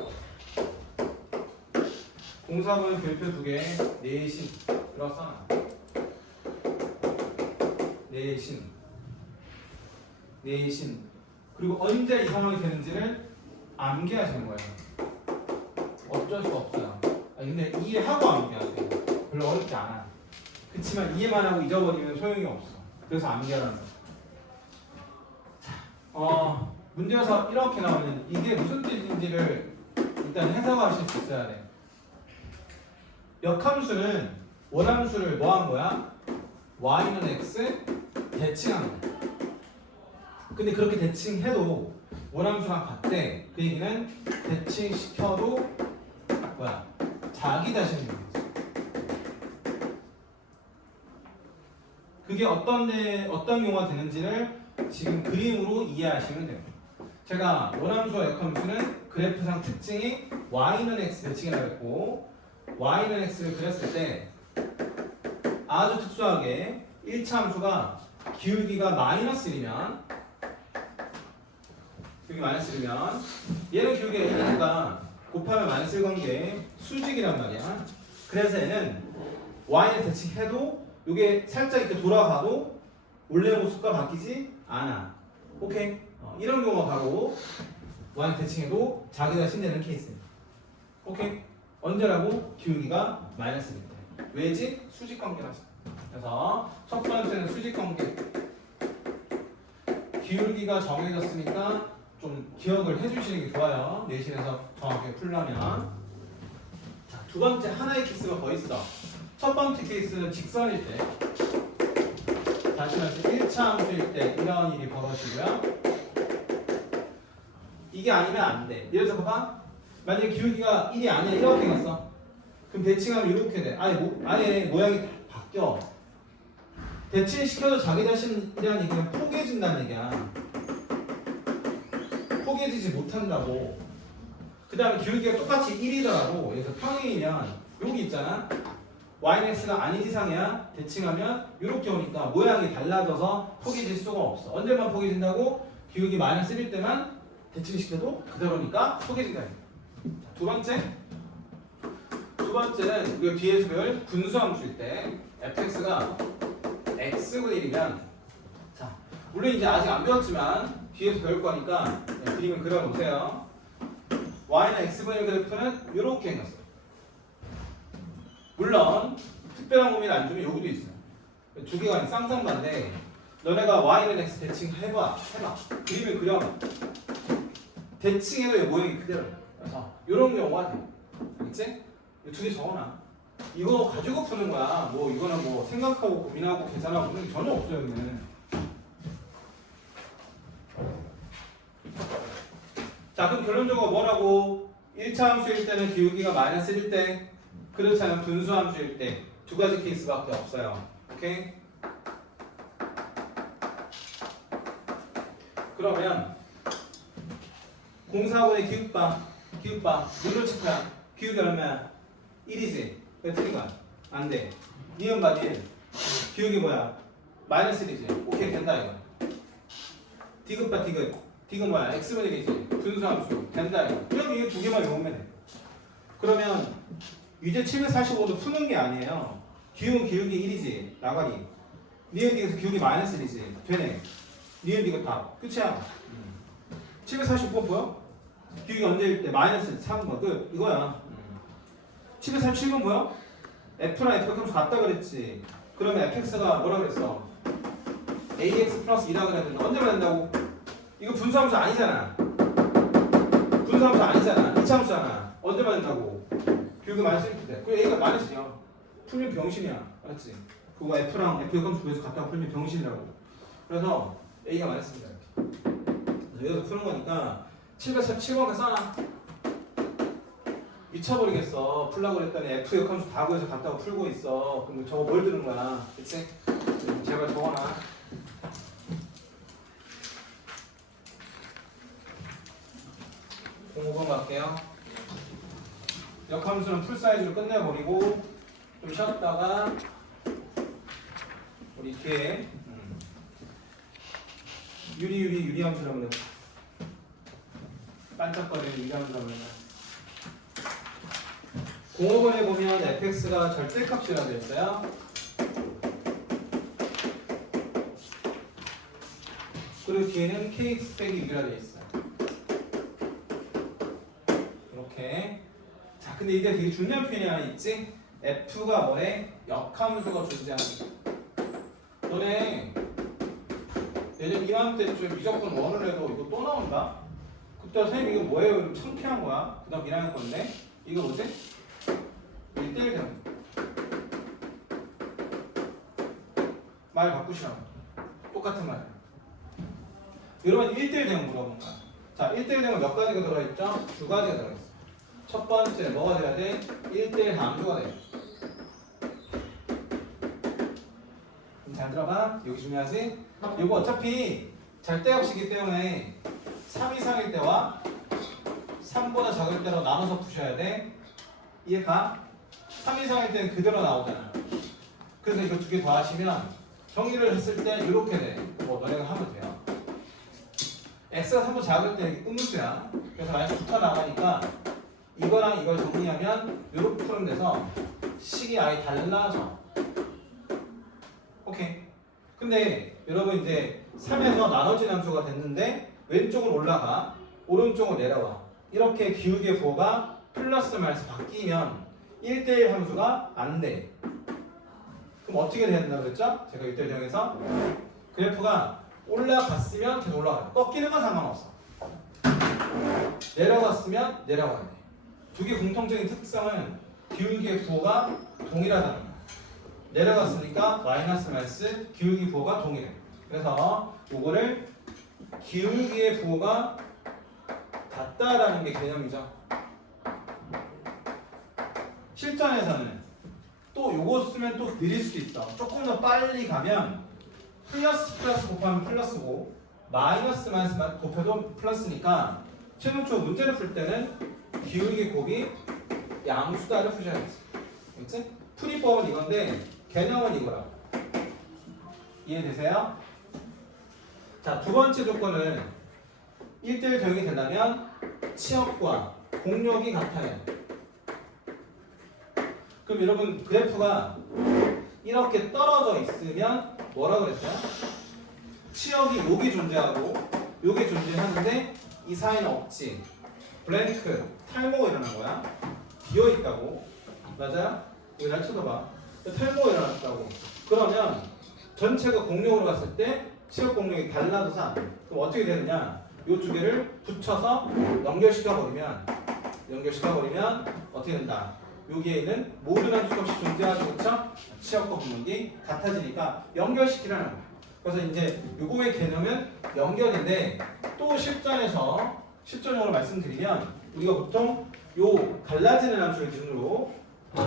04번 별표 2개. 내신 들어서 내신 그리고 언제 이 상황이 되는지를 암기하시는 거예요. 어쩔 수 없어요. 근데 이해하고 암기하세요. 별로 어렵지 않아. 그렇지만 이해만 하고 잊어버리면 소용이 없어. 그래서 암기하라는 거예요. 문제에서 이렇게 나오면 이게 무슨 뜻인지를 일단 일단 해석하실 수 있어야 돼. 역함수는 원함수를 뭐 한 거야? y는 x 대칭한 거야. 근데 그렇게 대칭해도 원함수랑 같대. 그 얘기는 대칭시켜도 뭐야? 자기 자신인 거지. 그게 어떤 경우가 되는지를 지금 그림으로 이해하시면 돼요. 제가 원함수와 역함수는 그래프상 특징이 y는 x 대칭이라고 했고 y는 x를 그렸을 때 아주 특수하게 1차 함수가 기울기가 -1이면 얘는 기울기가 1이니까 곱하면 -1 관계 수직이란 말이야. 그래서 얘는 y를 대칭해도 이게 살짝 이렇게 돌아가도 원래 모습과 바뀌지 않아. 오케이? 이런 경우가 바로 y 대칭해도 자기 자신 되는 케이스입니다. 오케이? 언제라고? 기울기가 -1일 때. 왜지? 수직 관계라서. 그래서 첫 번째는 수직 관계. 기울기가 정해졌으니까 좀 기억을 해주시는 게 좋아요. 내신에서 정확하게 풀려면. 자, 두 번째 하나의 케이스가 더 있어. 첫 번째 케이스는 직선일 때. 다시 말해서 1차 함수일 때 이런 일이 벌어지고요. 이게 아니면 안 돼. 예를 들어서 봐봐. 만약에 기울기가 1이 아니야. 이렇게 갔어. 그럼 대칭하면 이렇게 돼. 아예 모양이 바뀌어. 대칭시켜도 자기 자신이라는 얘기는 포개진다는 얘기야. 포개지지 못한다고. 그 다음에 기울기가 똑같이 1이더라도 그래서 평행이면 여기 있잖아. yx가 아닌 이상이야. 대칭하면 이렇게 오니까 모양이 달라져서 포개질 수가 없어. 언제만 포개진다고? 기울기 -1일 때만 대칭시켜도 그대로니까 포개진다. 두 번째는 우리가 뒤에서 배울 분수함수일 때 fx가 x분의 1이면 자 물론 이제 아직 안 배웠지만 뒤에서 배울 거니까 그림을 그려놓으세요. y는 x분의 1 그래프는 이렇게 생겼어요. 물론 특별한 고민 안 주면 여기도 있어요. 두 개가 쌍쌍반데 너네가 y는 x 대칭 해봐. 그림을 그려봐. 대칭해도 모양이 그대로. 그래서 이런 경우가 돼. 알겠지? 두 개 적어놔. 이거 가지고 푸는 거야. 뭐 이거는 뭐 생각하고 고민하고 계산하고 그런 게 전혀 없어요. 여기는. 자 그럼 결론적으로 뭐라고? 1차 함수일 때는 기울기가 -1일 때, 그렇지 않으면 분수 함수일 때 두 가지 케이스밖에 없어요. 오케이? 그러면 공사원의 기울바 뭘로 칠 거야? 기울기 얼마야? 1이지? 왜 틀린가? 안 돼. 니은 바디 기울기 뭐야? -1이지? 오케이 된다 이거. 디귿바 디귿 뭐야? x분의 1이지? 분수함수 된다 이거. 그럼 이게 두 개만 외우면 돼. 그러면 유제 745도 푸는 게 아니에요. 기울기 1이지? 나가리. 니은 디귿에서 기울기 -1이지? 되네. 니은 디귿 답. 끝이야. 745 보여? 기울기 언제일 때? -3번. 이거야. 747번 뭐야? f랑 f가 함수 같다 그랬지. 그러면 fx가 뭐라 그랬어? ax 플러스 2라 그랬는데 언제 말한다고? 이거 분수함수 아니잖아. 2차 함수잖아. 언제 말한다고? 기울기 -1일 때. 그리고 a가 -0이야. 풀면 병신이야. 알았지? 그거 f랑 f 함수 구해서 갖다가 풀면 병신이라고. 그래서 a가 -입니다. 여기서 푸는 거니까 747번까지 써놔. 미쳐버리겠어. 풀라고 그랬더니 f 역함수 다 구해서 갖다가 풀고 있어. 그럼 저거 뭘 들은 거야? 그치? 제발 적어놔. 공부번 갈게요. 역함수는 풀 사이즈로 끝내버리고 좀 쉬었다가 우리 뒤에 유리함수라고 해요. 반짝거리는 유리함수라고 해요. 공업원에 보면 fx가 절대값이라고 되어 있어요. 그리고 뒤에는 kx 빼기 6이라고 되어 있어요. 이렇게. 자, 근데 이게 되게 중요한 표현이 하나 있지? f가 뭐래? 역함수가 존재하는 거. 너네 내년 이맘때쯤 무조건 원을 해도 이거 또 나온다? 선생님 이거 뭐예요? 창피한 거야. 그 다음 1학년 건데 이거 뭐지? 1대1 대응. 말 바꾸시라고. 똑같은 말. 여러분 1대1 대응 물어본 거야. 자, 1대1 대응은 몇 가지가 들어있죠? 두 가지가 들어있어. 첫 번째 뭐가 돼야 돼? 1대1 함수가 돼. 잘 들어봐. 여기 중요하지? 이거 어차피 절대값이기 때문에 3 이상일 때와 3보다 작을 때로 나눠서 푸셔야 돼. 이해가? 3 이상일 때는 그대로 나오잖아. 그래서 이거 두 개 더하시면 정리를 했을 때 이렇게 돼. 뭐 너네가 하면 돼요. x가 3보다 작을 때 음수야. 그래서 만약 붙어 나가니까 이거랑 이걸 정리하면 이렇게 풀면 돼서 식이 아예 달라져. 오케이. 근데 여러분 이제 3에서 나눠진 함수가 됐는데 왼쪽은 올라가 오른쪽은 내려와. 이렇게 기울기의 부호가 플러스 마이너스 바뀌면 1대1 함수가 안 돼. 그럼 어떻게 된다고 그랬죠? 제가 1대1 대응해서 그래프가 올라갔으면 계속 올라가요. 꺾이는 건 상관없어. 내려갔으면 내려가야 돼. 두 개 공통적인 특성은 기울기의 부호가 동일하다는 거야. 내려갔으니까 마이너스 마이너스 기울기 부호가 동일해. 그래서 이거를 기울기의 부호가 같다라는 게 개념이죠. 실전에서는 또 요거 쓰면 또 느릴 수도 있어. 조금 더 빨리 가면 플러스 플러스 곱하면 플러스고 마이너스 마이너스 곱해도 플러스니까 최종적으로 문제를 풀 때는 기울기 곱이 양수다를 푸셔야지. 그렇지? 풀이법은 이건데 개념은 이거라고. 이해되세요? 자, 두 번째 조건은 1대1 대응이 되려면 치역과 공력이 같아야 돼. 그럼 여러분 그래프가 이렇게 떨어져 있으면 뭐라 그랬어요? 치역이 여기 존재하고 여기 존재하는데 이 사이는 없지. 블랭크, 탈모가 일어난 거야. 비어있다고. 맞아요? 이거 잘 쳐다봐. 탈모가 일어났다고. 그러면 전체가 공력으로 갔을 때 치역 공력이 달라도 산. 그럼 어떻게 되느냐? 이 두 개를 붙여서 연결시켜버리면 어떻게 된다? 여기에 있는 모든 함수값이 존재하죠. 그쵸? 치역과 공력이 같아지니까 연결시키라는 거야. 그래서 이제 요거의 개념은 연결인데 또 실전적으로 말씀드리면 우리가 보통 요 갈라지는 함수를 기준으로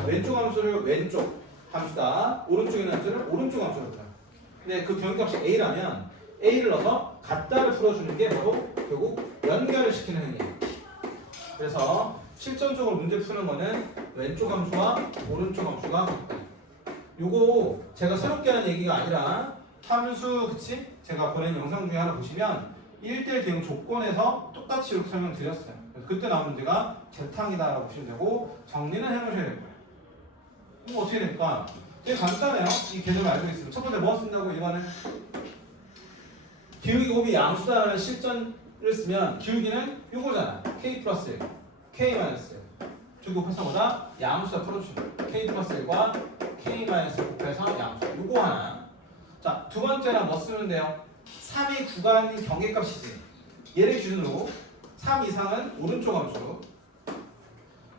왼쪽 함수를 왼쪽 함수다. 오른쪽에 있는 함수를 오른쪽 함수로 보자. 근데 그 경계값이 A라면 A를 넣어서 같다를 풀어주는 게 바로 결국 연결을 시키는 행위예요. 그래서 실전적으로 문제 푸는 거는 왼쪽 함수와 오른쪽 함수가 같다. 요거 제가 새롭게 하는 얘기가 아니라 함수 그치? 제가 보낸 영상 중에 하나 보시면 1대1 대응 조건에서 똑같이 이렇게 설명드렸어요. 그래서 그때 나온 문제가 재탕이다라고 보시면 되고 정리는 해놓으셔야 될 거예요. 그럼 어떻게 될까? 되게 간단해요. 이 개념을 알고 있으면 첫 번째 뭐 쓴다고 이거는 기울기 곱이 양수다라는 실전을 쓰면 기울기는 이거잖아. K 플러스 1, K 마이너스 1 두 곱해서 보다 양수다 풀어주는 거야. K 플러스 1과 K 마이너스 곱해서 양수. 요거 하나. 자, 두 번째는 뭐 쓰면 돼요? 3이 구간인 경계값이지. 얘를 기준으로 3 이상은 오른쪽 함수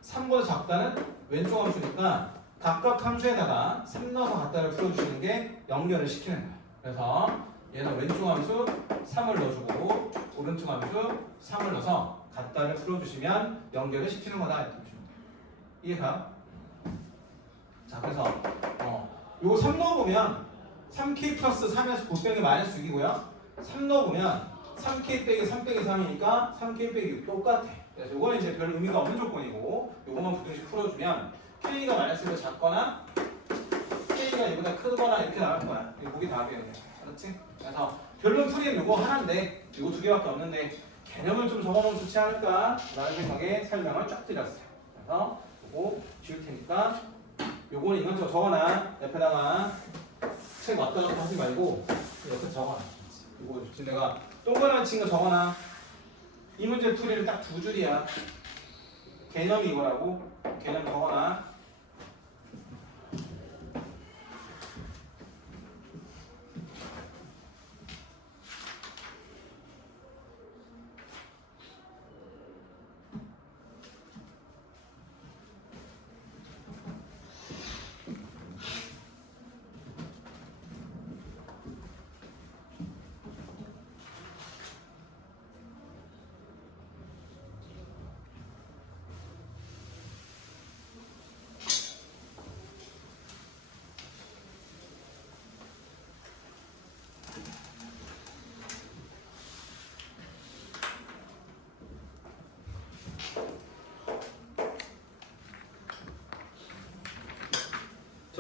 3보다 작다는 왼쪽 함수니까 각각 함수에다가 3 넣어서 같다를 풀어주시는 게 연결을 시키는 거야. 그래서 얘는 왼쪽 함수 3을 넣어주고 오른쪽 함수 3을 넣어서 같다를 풀어주시면 연결을 시키는 거다 이렇게 보시면 돼요. 이해가? 자, 그래서 요거 3 넣어보면 3k 플러스 3에서 곱빼기 마이너스 6이고요 3 넣어보면 3k 빼기 3 빼기 3이니까 3k 빼기 6 똑같아. 그래서 요거는 이제 별 의미가 없는 조건이고 요거만 부등식 풀어주면 k가 마이너스보다 작거나 k가 이보다 크거나 이렇게 나올 거야. 이거 보기 답이에요. 알았지? 그래서 결론 풀이는 요거 하나인데 이거 두 개밖에 없는데 개념을 좀 적어놓으면 좋지 않을까 라는 생각에 설명을 쫙 드렸어요. 그래서 요거 지울 테니까 요거는 이것저것 적어놔. 옆에다가 책 왔다 갔다 하지 말고 옆에 적어놔. 이거 지금 내가 동그라미 친 거 적어놔. 이 문제 풀이는 딱 두 줄이야. 개념이 이거라고. 개념 적어놔.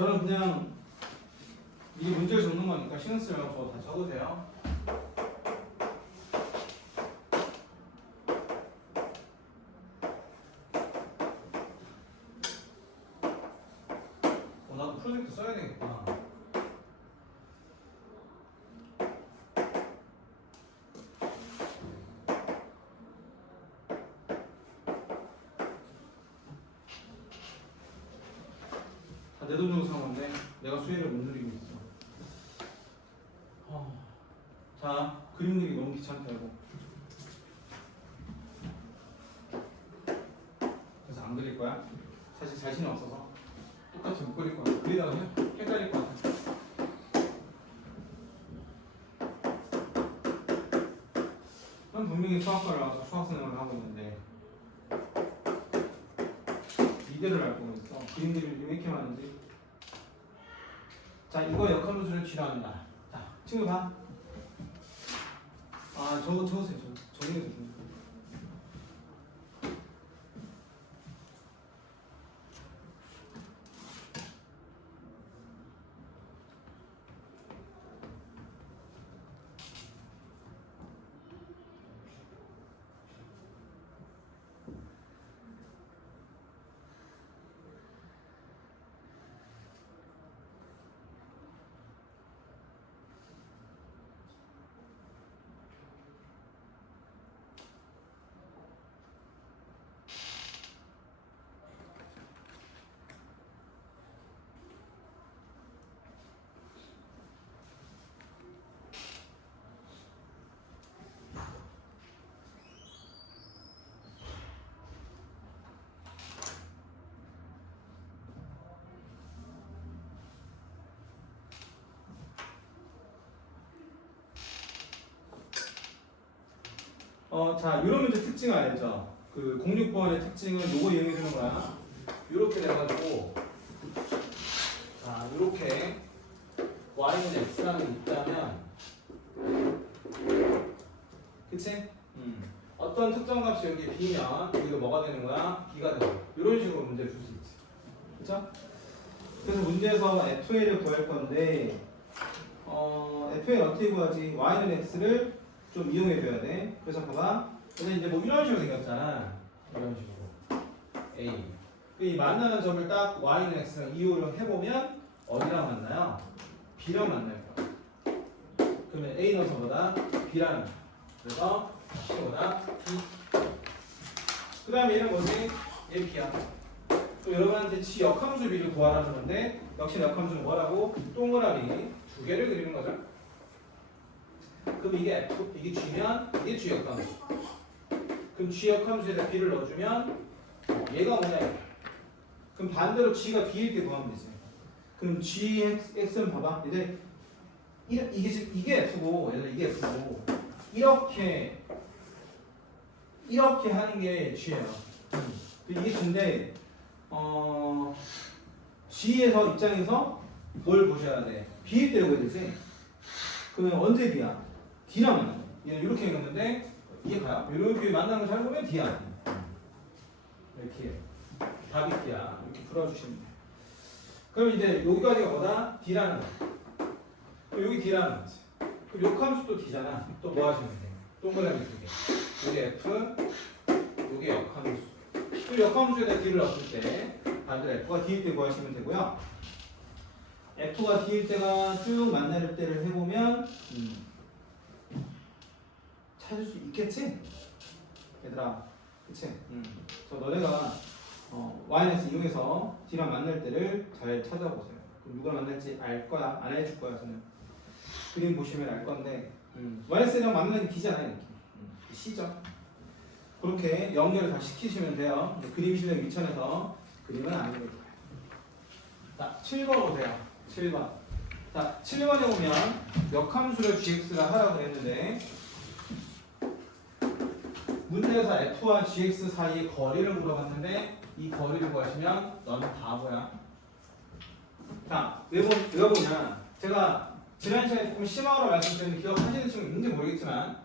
저는 그냥 이게 문제를 적는 거니까 신경 쓰지 말고 다 적으세요. 나도 프로젝트 써야 되겠구나. 다 내 돈 주고 산 건데 내가 수혜를 못 누리고 있어. 자, 그림 그리기 너무 귀찮다 이거. 그래서 안 그릴 거야. 사실 자신이 없어서 똑같이 못 그릴 거야. 그리다가 헷갈릴 것 같아. 난 분명히 수학과를 나와서 수학생활을 하고 있는데 이대를 알고 있어. 그림 그리기 왜 이렇게 많은지. 자, 이거 역함수를 취하한다. 자, 친구 봐. 아, 저거 적으세요. 정리해서 좀. 자, 이런 문제 특징 알죠? 그 06번의 특징은 요거 이용해 주는 거야. 이렇게 돼가지고, 자, 이렇게 y는 x라는 게 있다면, 그치? 어떤 특정 값이 여기 b면 여기가 뭐가 되는 거야? b가 되는 거야. 이런 식으로 문제를 줄 수 있지. 그쵸? 그래서 문제에서 FA를 구할 건데, FA 어떻게 구하지? y는 x를 좀 이용해 줘야 돼. 그래서 봐봐. 근데 이제 뭐 이런 식으로 생겼잖아. 이런 식으로. A. 이 만나는 점을 딱 y는 x랑 이용을 해보면 어디랑 만나요? b랑 만날 거야. 그러면 A 넣어서 보다 b라는 거야. 그래서 C보다 B. 그 다음에 얘는 뭐지? 얘 B야. 또 여러분한테 지 역함수 비를 구하라는 건데 역시 역함수는 뭐라고? 동그라미 두 개를 그리는 거죠. 그럼 이게 F, 이게 G면 이게 G 역함수. 그럼 G 역함수에다 B를 넣어주면 얘가 뭐냐? 그럼 반대로 G가 B일 때 구하면 되지. 그럼 GX는 봐봐. 얘들 이게 F고 얘들 이게 F고 이렇게 하는 게 G예요. 이게 G인데 G에서 입장에서 뭘 보셔야 돼? B일 때 구해야 되지. 그러면 언제 B야? D랑 만나. 얘는 이렇게 생겼는데 이게 가요. 이렇게 만나는 거 잘 보면 D야. 이렇게 답이 D야. 이렇게 풀어주시면 돼. 그럼 이제 여기까지가 뭐다? D라는 거. 그럼 여기 D라는 거지. 그럼 역함수도 D잖아. 또 뭐 하시면 돼? 동그라미 두 개. 여기 F, 여기 역함수. 또 역함수에다 D를 넣었을 때 반대로 F가 D일 때 구하시면 되고요. F가 D일 때가 쭉 만날 때를 해보면 찾을 수 있겠지? 얘들아, 그치? 그래서 너네가 YNS 이용해서 D랑 만날 때를 잘 찾아보세요. 그럼 누가 만날지 알 거야? 안 해줄 거야, 저는. 그림 보시면 알 건데 YNS랑 만나는 게 D잖아요, 이렇게. C죠. 그렇게 연결을 다 시키시면 돼요. 그림 실력 미천에서 그림은 안 그릴 거예요. 자, 7번 오세요. 7번. 자, 7번에 보면 역함수를 gx라 하라고 그랬는데 문제에서 f와 gx 사이의 거리를 물어봤는데 이 거리를 구하시면 너는 바보야. 자, 왜 보냐? 제가 지난 시간에 조금 심화로 말씀드렸는데 기억하시는 친구 있는지 모르겠지만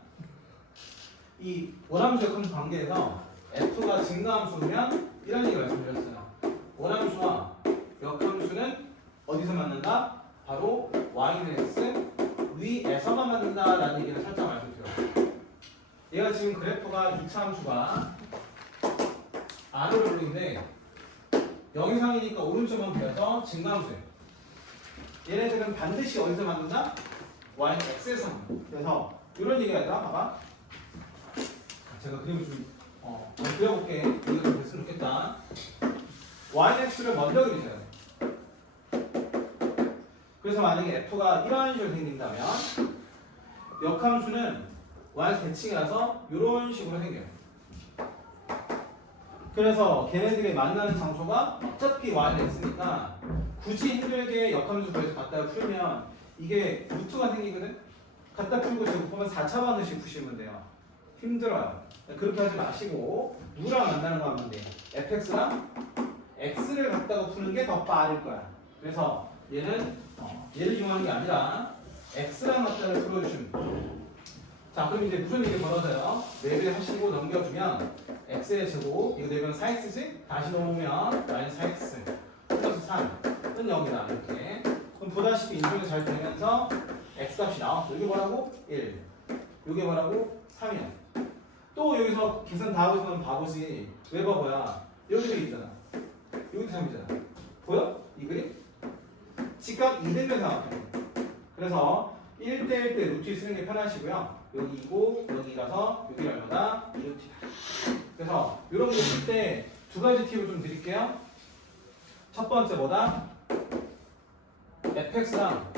이 원함수 역함수 관계에서 f가 증가함수면 이런 얘기 말씀드렸어요. 원함수와 역함수는 어디서 맞는다? 바로 y는 x 위에서만 맞는다라는 얘기를 살짝 알고 있어요. 얘가 지금 그래프가 2차 함수가 안으로 보이는데 0 이상이니까 오른쪽만 보여서 증가함수예요. 얘네들은 반드시 어디서 맞는다? y는 x에서 맞는다. 그래서 이런 얘기가 있다. 봐봐. 제가 그림을 좀 그려볼게. 이거 좀 됐으면 좋겠다. y는 x를 먼저 그리셔야 돼. 그래서 만약에 f가 이런 식으로 생긴다면 역함수는 y에서 대칭이라서 이런 식으로 생겨요. 그래서 걔네들이 만나는 장소가 어차피 y는 x니까 굳이 힘들게 역함수 구해서 갖다가 풀면 이게 루트가 생기거든? 갖다 풀고 제곱하면 4차 방정식 푸시면 돼요. 힘들어요. 그렇게 하지 마시고 누랑 만나는 거 하면 돼요. fx랑 x를 갖다가 푸는 게 더 빠를 거야. 그래서 얘는 얘를 이용하는 게 아니라 x랑 갖다가 풀어주시면 돼요. 자, 그럼 이제 무슨 일이 벌어져요? 4배 하시고 넘겨주면 x의 제곱, 이거 4배는 4x지? 다시 넘으면 마이너스 4x 플러스 3은 0이다. 이렇게. 그럼 보다시피 인수분해 잘 되면서 x 값이 나왔어. 이게 뭐라고? 1. 이게 뭐라고? 3이야. 또 여기서 계산 다 하고 있으면 바보지. 왜 바보야? 여기도 있잖아. 여기도 3이잖아. 보여? 이 그림? 직각 2등변 삼각형. 그래서 1대 1대 루트 쓰는 게 편하시고요. 여기고 여기라서 여기 얼마다? 2루트다. 그래서 이런 거 쓸 때 두 가지 팁을 좀 드릴게요. 첫 번째 뭐다? fx랑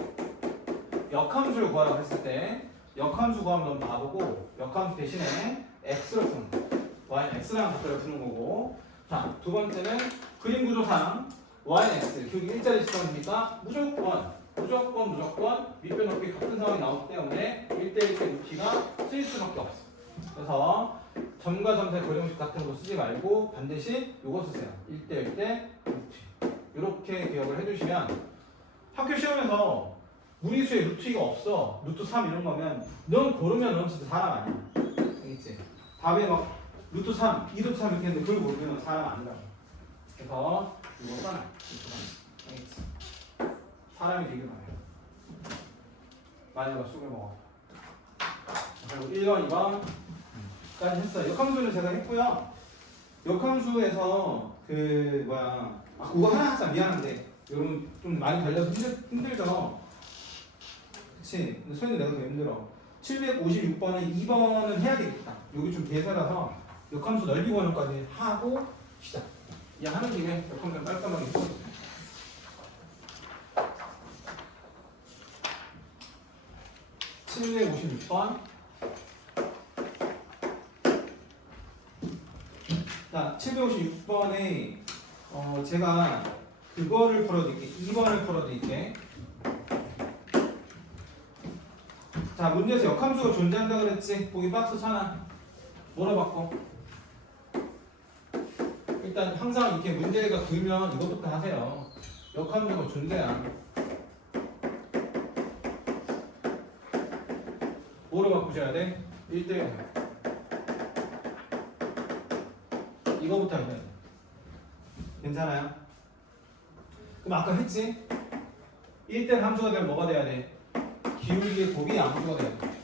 역함수를 구하라고 했을 때 역함수 구하면 너무 바보고 역함수 대신에 x로 푸는 거. y는 x랑 갖다 푸는 거고. 자, 두 번째는 그림 구조상 y는 x, 그 일자리 직선이니까 무조건 밑변 높이 같은 상황이 나오기 때문에 1대1대 루트가 쓰일 수밖에 없어. 그래서 점과 점 사이 거리형식 같은 거 쓰지 말고 반드시 이거 쓰세요. 1대1대 루트. 이렇게 기억을 해주시면 학교 시험에서 무리수에 루트 2가 없어. 루트 3 이런 거면 넌 고르면 넌 진짜 사람 아니야. 알겠지? 답에 막 루트 3, 2루트 3 이렇게 했는데 그걸 모르면 사람 아니라고. 그래서 이거 써놔. 알겠지? 사람이 되게 많아요. 많이 술 먹어. 그리고 1번, 2번까지 했어요. 역함수는 제가 했고요. 역함수에서 그거 하나 항상 미안한데 여러분 좀 많이 달려서 힘들죠. 그치? 근데 소연이 내가 더 힘들어. 756번은 2번은 해야 되겠다. 여기 좀 대사라서 역함수 넓이 번역까지 하고 시작. 이 하는 김에 역함수 깔끔하게 해보세요. 756번. 자, 756번에 제가 그거를 풀어드릴게. 2번을 풀어드릴게. 자, 문제에서 역함수가 존재한다 그랬지? 보기 박스 쳐놔. 뭐라 바꿔? 일단 항상 이렇게 문제가 길면 이것부터 하세요. 역함수가 존재야. 뭐로 바꾸셔야 돼? 1대1. 이거부터 해야 돼. 괜찮아요? 그럼 아까 했지? 1대1 함수가 되면 뭐가 돼야 돼? 기울기의 곱이 양수가 돼야 돼.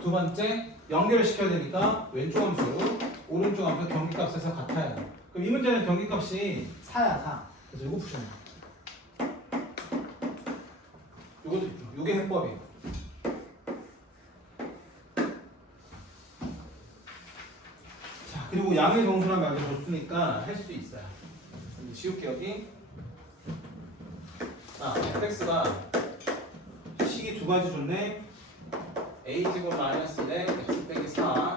두 번째, 연결을 시켜야 되니까 왼쪽 함수, 오른쪽 함수 경기값에서 같아야 돼. 그럼 이 문제는 경기값이 4야, 4. 그래서 이거 푸셔야 돼. 이것도 있죠. 이게 해법이에요. 자, 그리고 양의 정수란 말을 줬으니까 할 수 있어요. 지울게 여기. fx가 식이 두 가지 줬네. a제곱 마이너스 4 x 빼기 4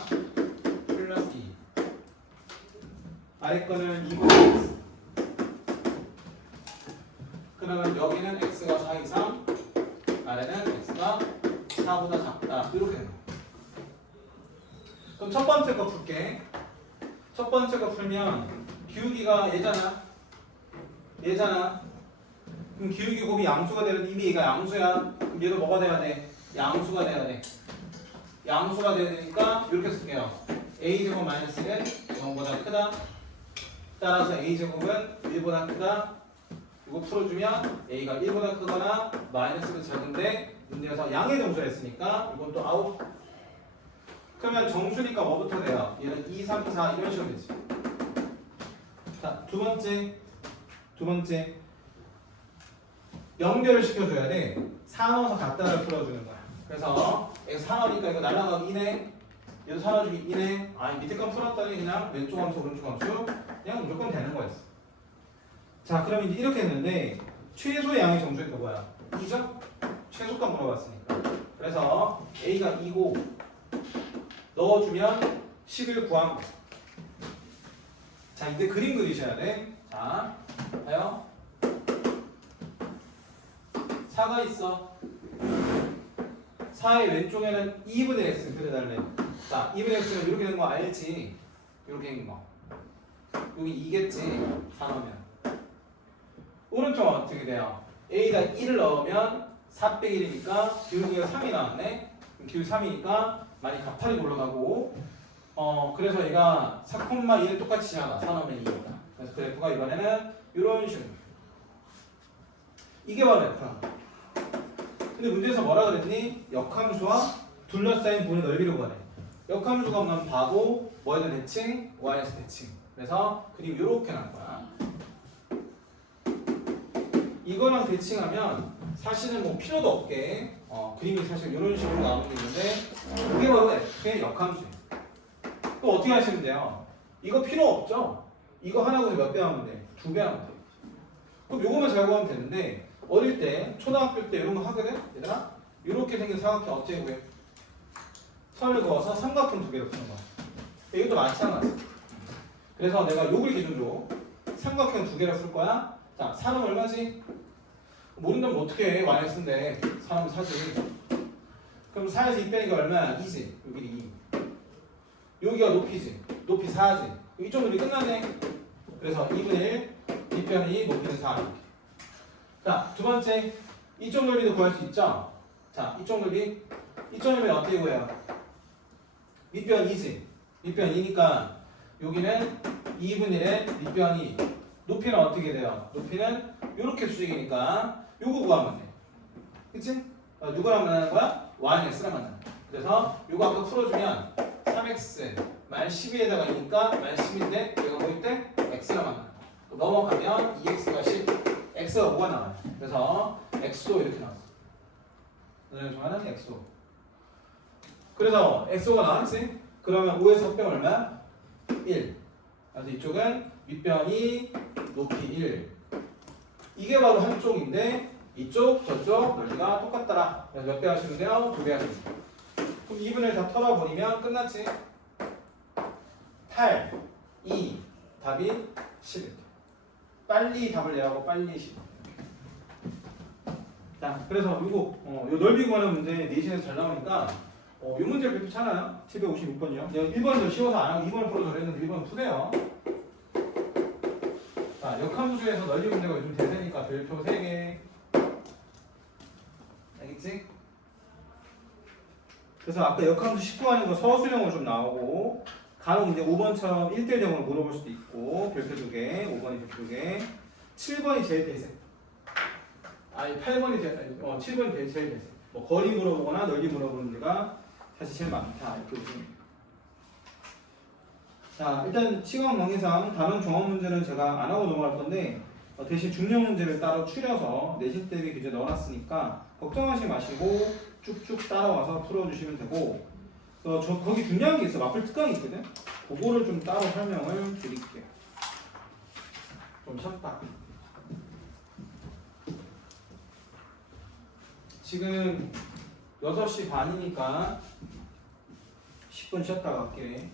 플러스 2. 아래 거는 2분의 x. 그러면 여기는 x가 4 이상, 아래는 x가 4보다 작다. 이렇게 해요. 그럼 첫 번째 거 풀게. 첫 번째 거 풀면 기울기가 얘잖아. 그럼 기울기 곱이 양수가 되는 이미 얘가 양수야. 그럼 얘도 뭐가 돼야 돼? 양수가 돼야 돼. 양수가 돼야 되니까 이렇게 쓸게요. a제곱 마이너스 1은 0보다 크다. 따라서 a제곱은 1보다 크다. 이거 풀어주면 A가 1보다 크거나 마이너스보다 작은데 문제에서 양의 정수가 있으니까 이건 또 아웃. 그러면 정수니까 뭐부터 돼요? 얘는 2, 3, 4 이런 식으로 되지. 자, 두 번째 연결을 시켜줘야 돼. 산어서 각다를 풀어주는 거야. 그래서 X 산어니까 이거 날라가기 2네. 얘도 산어주기 2네. 아니 밑에 건 풀었더니 그냥 왼쪽 함수 오른쪽 함수 그냥 무조건 되는 거였어. 자, 그럼 이제 이렇게 했는데 최소의 양의 정수가 뭐야? 2죠? 최소값 물어봤으니까. 그래서 A가 2고 넣어주면 10을 구한 거. 자, 이때 그림 그리셔야 돼. 자, 봐요. 4가 있어. 4의 왼쪽에는 2분의 x 그려달래. 자, 2분의 x는 이렇게 된 거 알지? 이렇게 된 거. 여기 2겠지? 4 넣으면. 오른쪽은 어떻게 돼요? A가 1을 넣으면 4 빼기 1이니까 기울기가 3이 나왔네. 기울기 3이니까 많이 가파리 올라가고 그래서 얘가 4,2는 똑같이 지나가. 4 넣으면 2입니다. 그래서 그래프가 이번에는 이런 식으로. 이게 바로 F야. 근데 문제에서 뭐라 그랬니? 역함수와 둘러싸인 부분의 넓이를 구하래. 역함수가 없는 바고 뭐에든 대칭, y에서 대칭. 그래서 그림 이렇게 나올 거야. 이거랑 대칭하면 사실은 뭐 필요도 없게 그림이 사실 이런 식으로 나오는 게 있는데 이게 바로 F의 역함수예요. 또 어떻게 하시면 돼요? 이거 필요 없죠? 이거 하나고 몇 배 하면 돼? 2배 하면 돼. 그럼 요거만 잘 구하면 되는데 어릴 때 초등학교 때 이런 거 하거든? 얘들아? 이렇게 생긴 사각형 어떻게 구해? 선을 그어서 삼각형 2개로 푸는 거야. 이것도 마찬가지. 그래서 내가 요걸 기준으로 삼각형 2개를 쓸 거야. 자, 4는 얼마지? 모른다면 어떻게 해? 마이너스인데 4는 4지. 그럼 4에서 2 빼니까 얼마야? 2지. 여기 2. 여기가 높이지. 높이 4지. 이쪽 넓이 끝났네. 그래서 2분의 1, 뒷변이 높이는 4 이렇게. 자, 두 번째 이쪽 넓이도 구할 수 있죠? 자, 이쪽 넓이 어떻게 구해요? 밑변 2지. 밑변 2니까 여기는 2분의 1에 밑변 2. 높이는 어떻게 돼요? 높이는 이렇게 수직이니까 요거 구하면 돼. 그치? 누구랑 만나는 거야? yx랑 만나는 거야. 그래서 요거 아까 풀어주면 3x 말 12에다가 2니까 말 10인데 얘가 뭐일 때? x랑 만나는 거야. 넘어가면 2x가 10, x가 5가 나와요. 그래서 x도 이렇게 나왔어. 너네 좋아하는 x도. 그래서 x가 나왔지? 그러면 5에서 합병 얼마야? 1. 그래서 이쪽은 윗변이 높이 1. 이게 바로 한쪽인데 이쪽 저쪽 넓이가 똑같더라. 그래서 몇 배 하시면 돼요? 2배 하시면 돼요. 그럼 2분을 다 털어버리면 끝났지? 8, 2, 답이 11. 빨리 답을 내라고 빨리 10. 자, 그래서 요거 요 넓이 구하는 문제 내신에서 잘 나오니까 요 문제 배포잖아요. 756번이요. 내가 1번은 더 쉬워서 안 하고 2번을 풀어서 그랬는데 1번은 푸세요. 자, 역함수에서 넓이 문제가 요즘 대세니까 별표 3개. 알겠지? 그래서 아까 역함수 19 하는 거 서술형으로 좀 나오고 간혹 이제 5번처럼 1대1형으로 물어볼 수도 있고 별표 2개, 5번이 별표 2개, 7번이 제일 대세. 아니 8번이 제일 7번이 제일 대세. 뭐 거리 물어보거나 넓이 물어보는 문제가 사실 제일 많다 이렇게 보시면 돼요. 자, 일단 시간 관계상 다른 종합 문제는 제가 안 하고 넘어갈 건데 대신 중력 문제를 따로 추려서 내신 대비 교재 넣어놨으니까 걱정하지 마시고 쭉쭉 따라와서 풀어주시면 되고 거기 중요한 게 있어. 마플 특강이 있거든. 그거를 좀 따로 설명을 드릴게요. 좀 쉬었다. 지금 6시 반이니까 10분 쉬었다 갈게.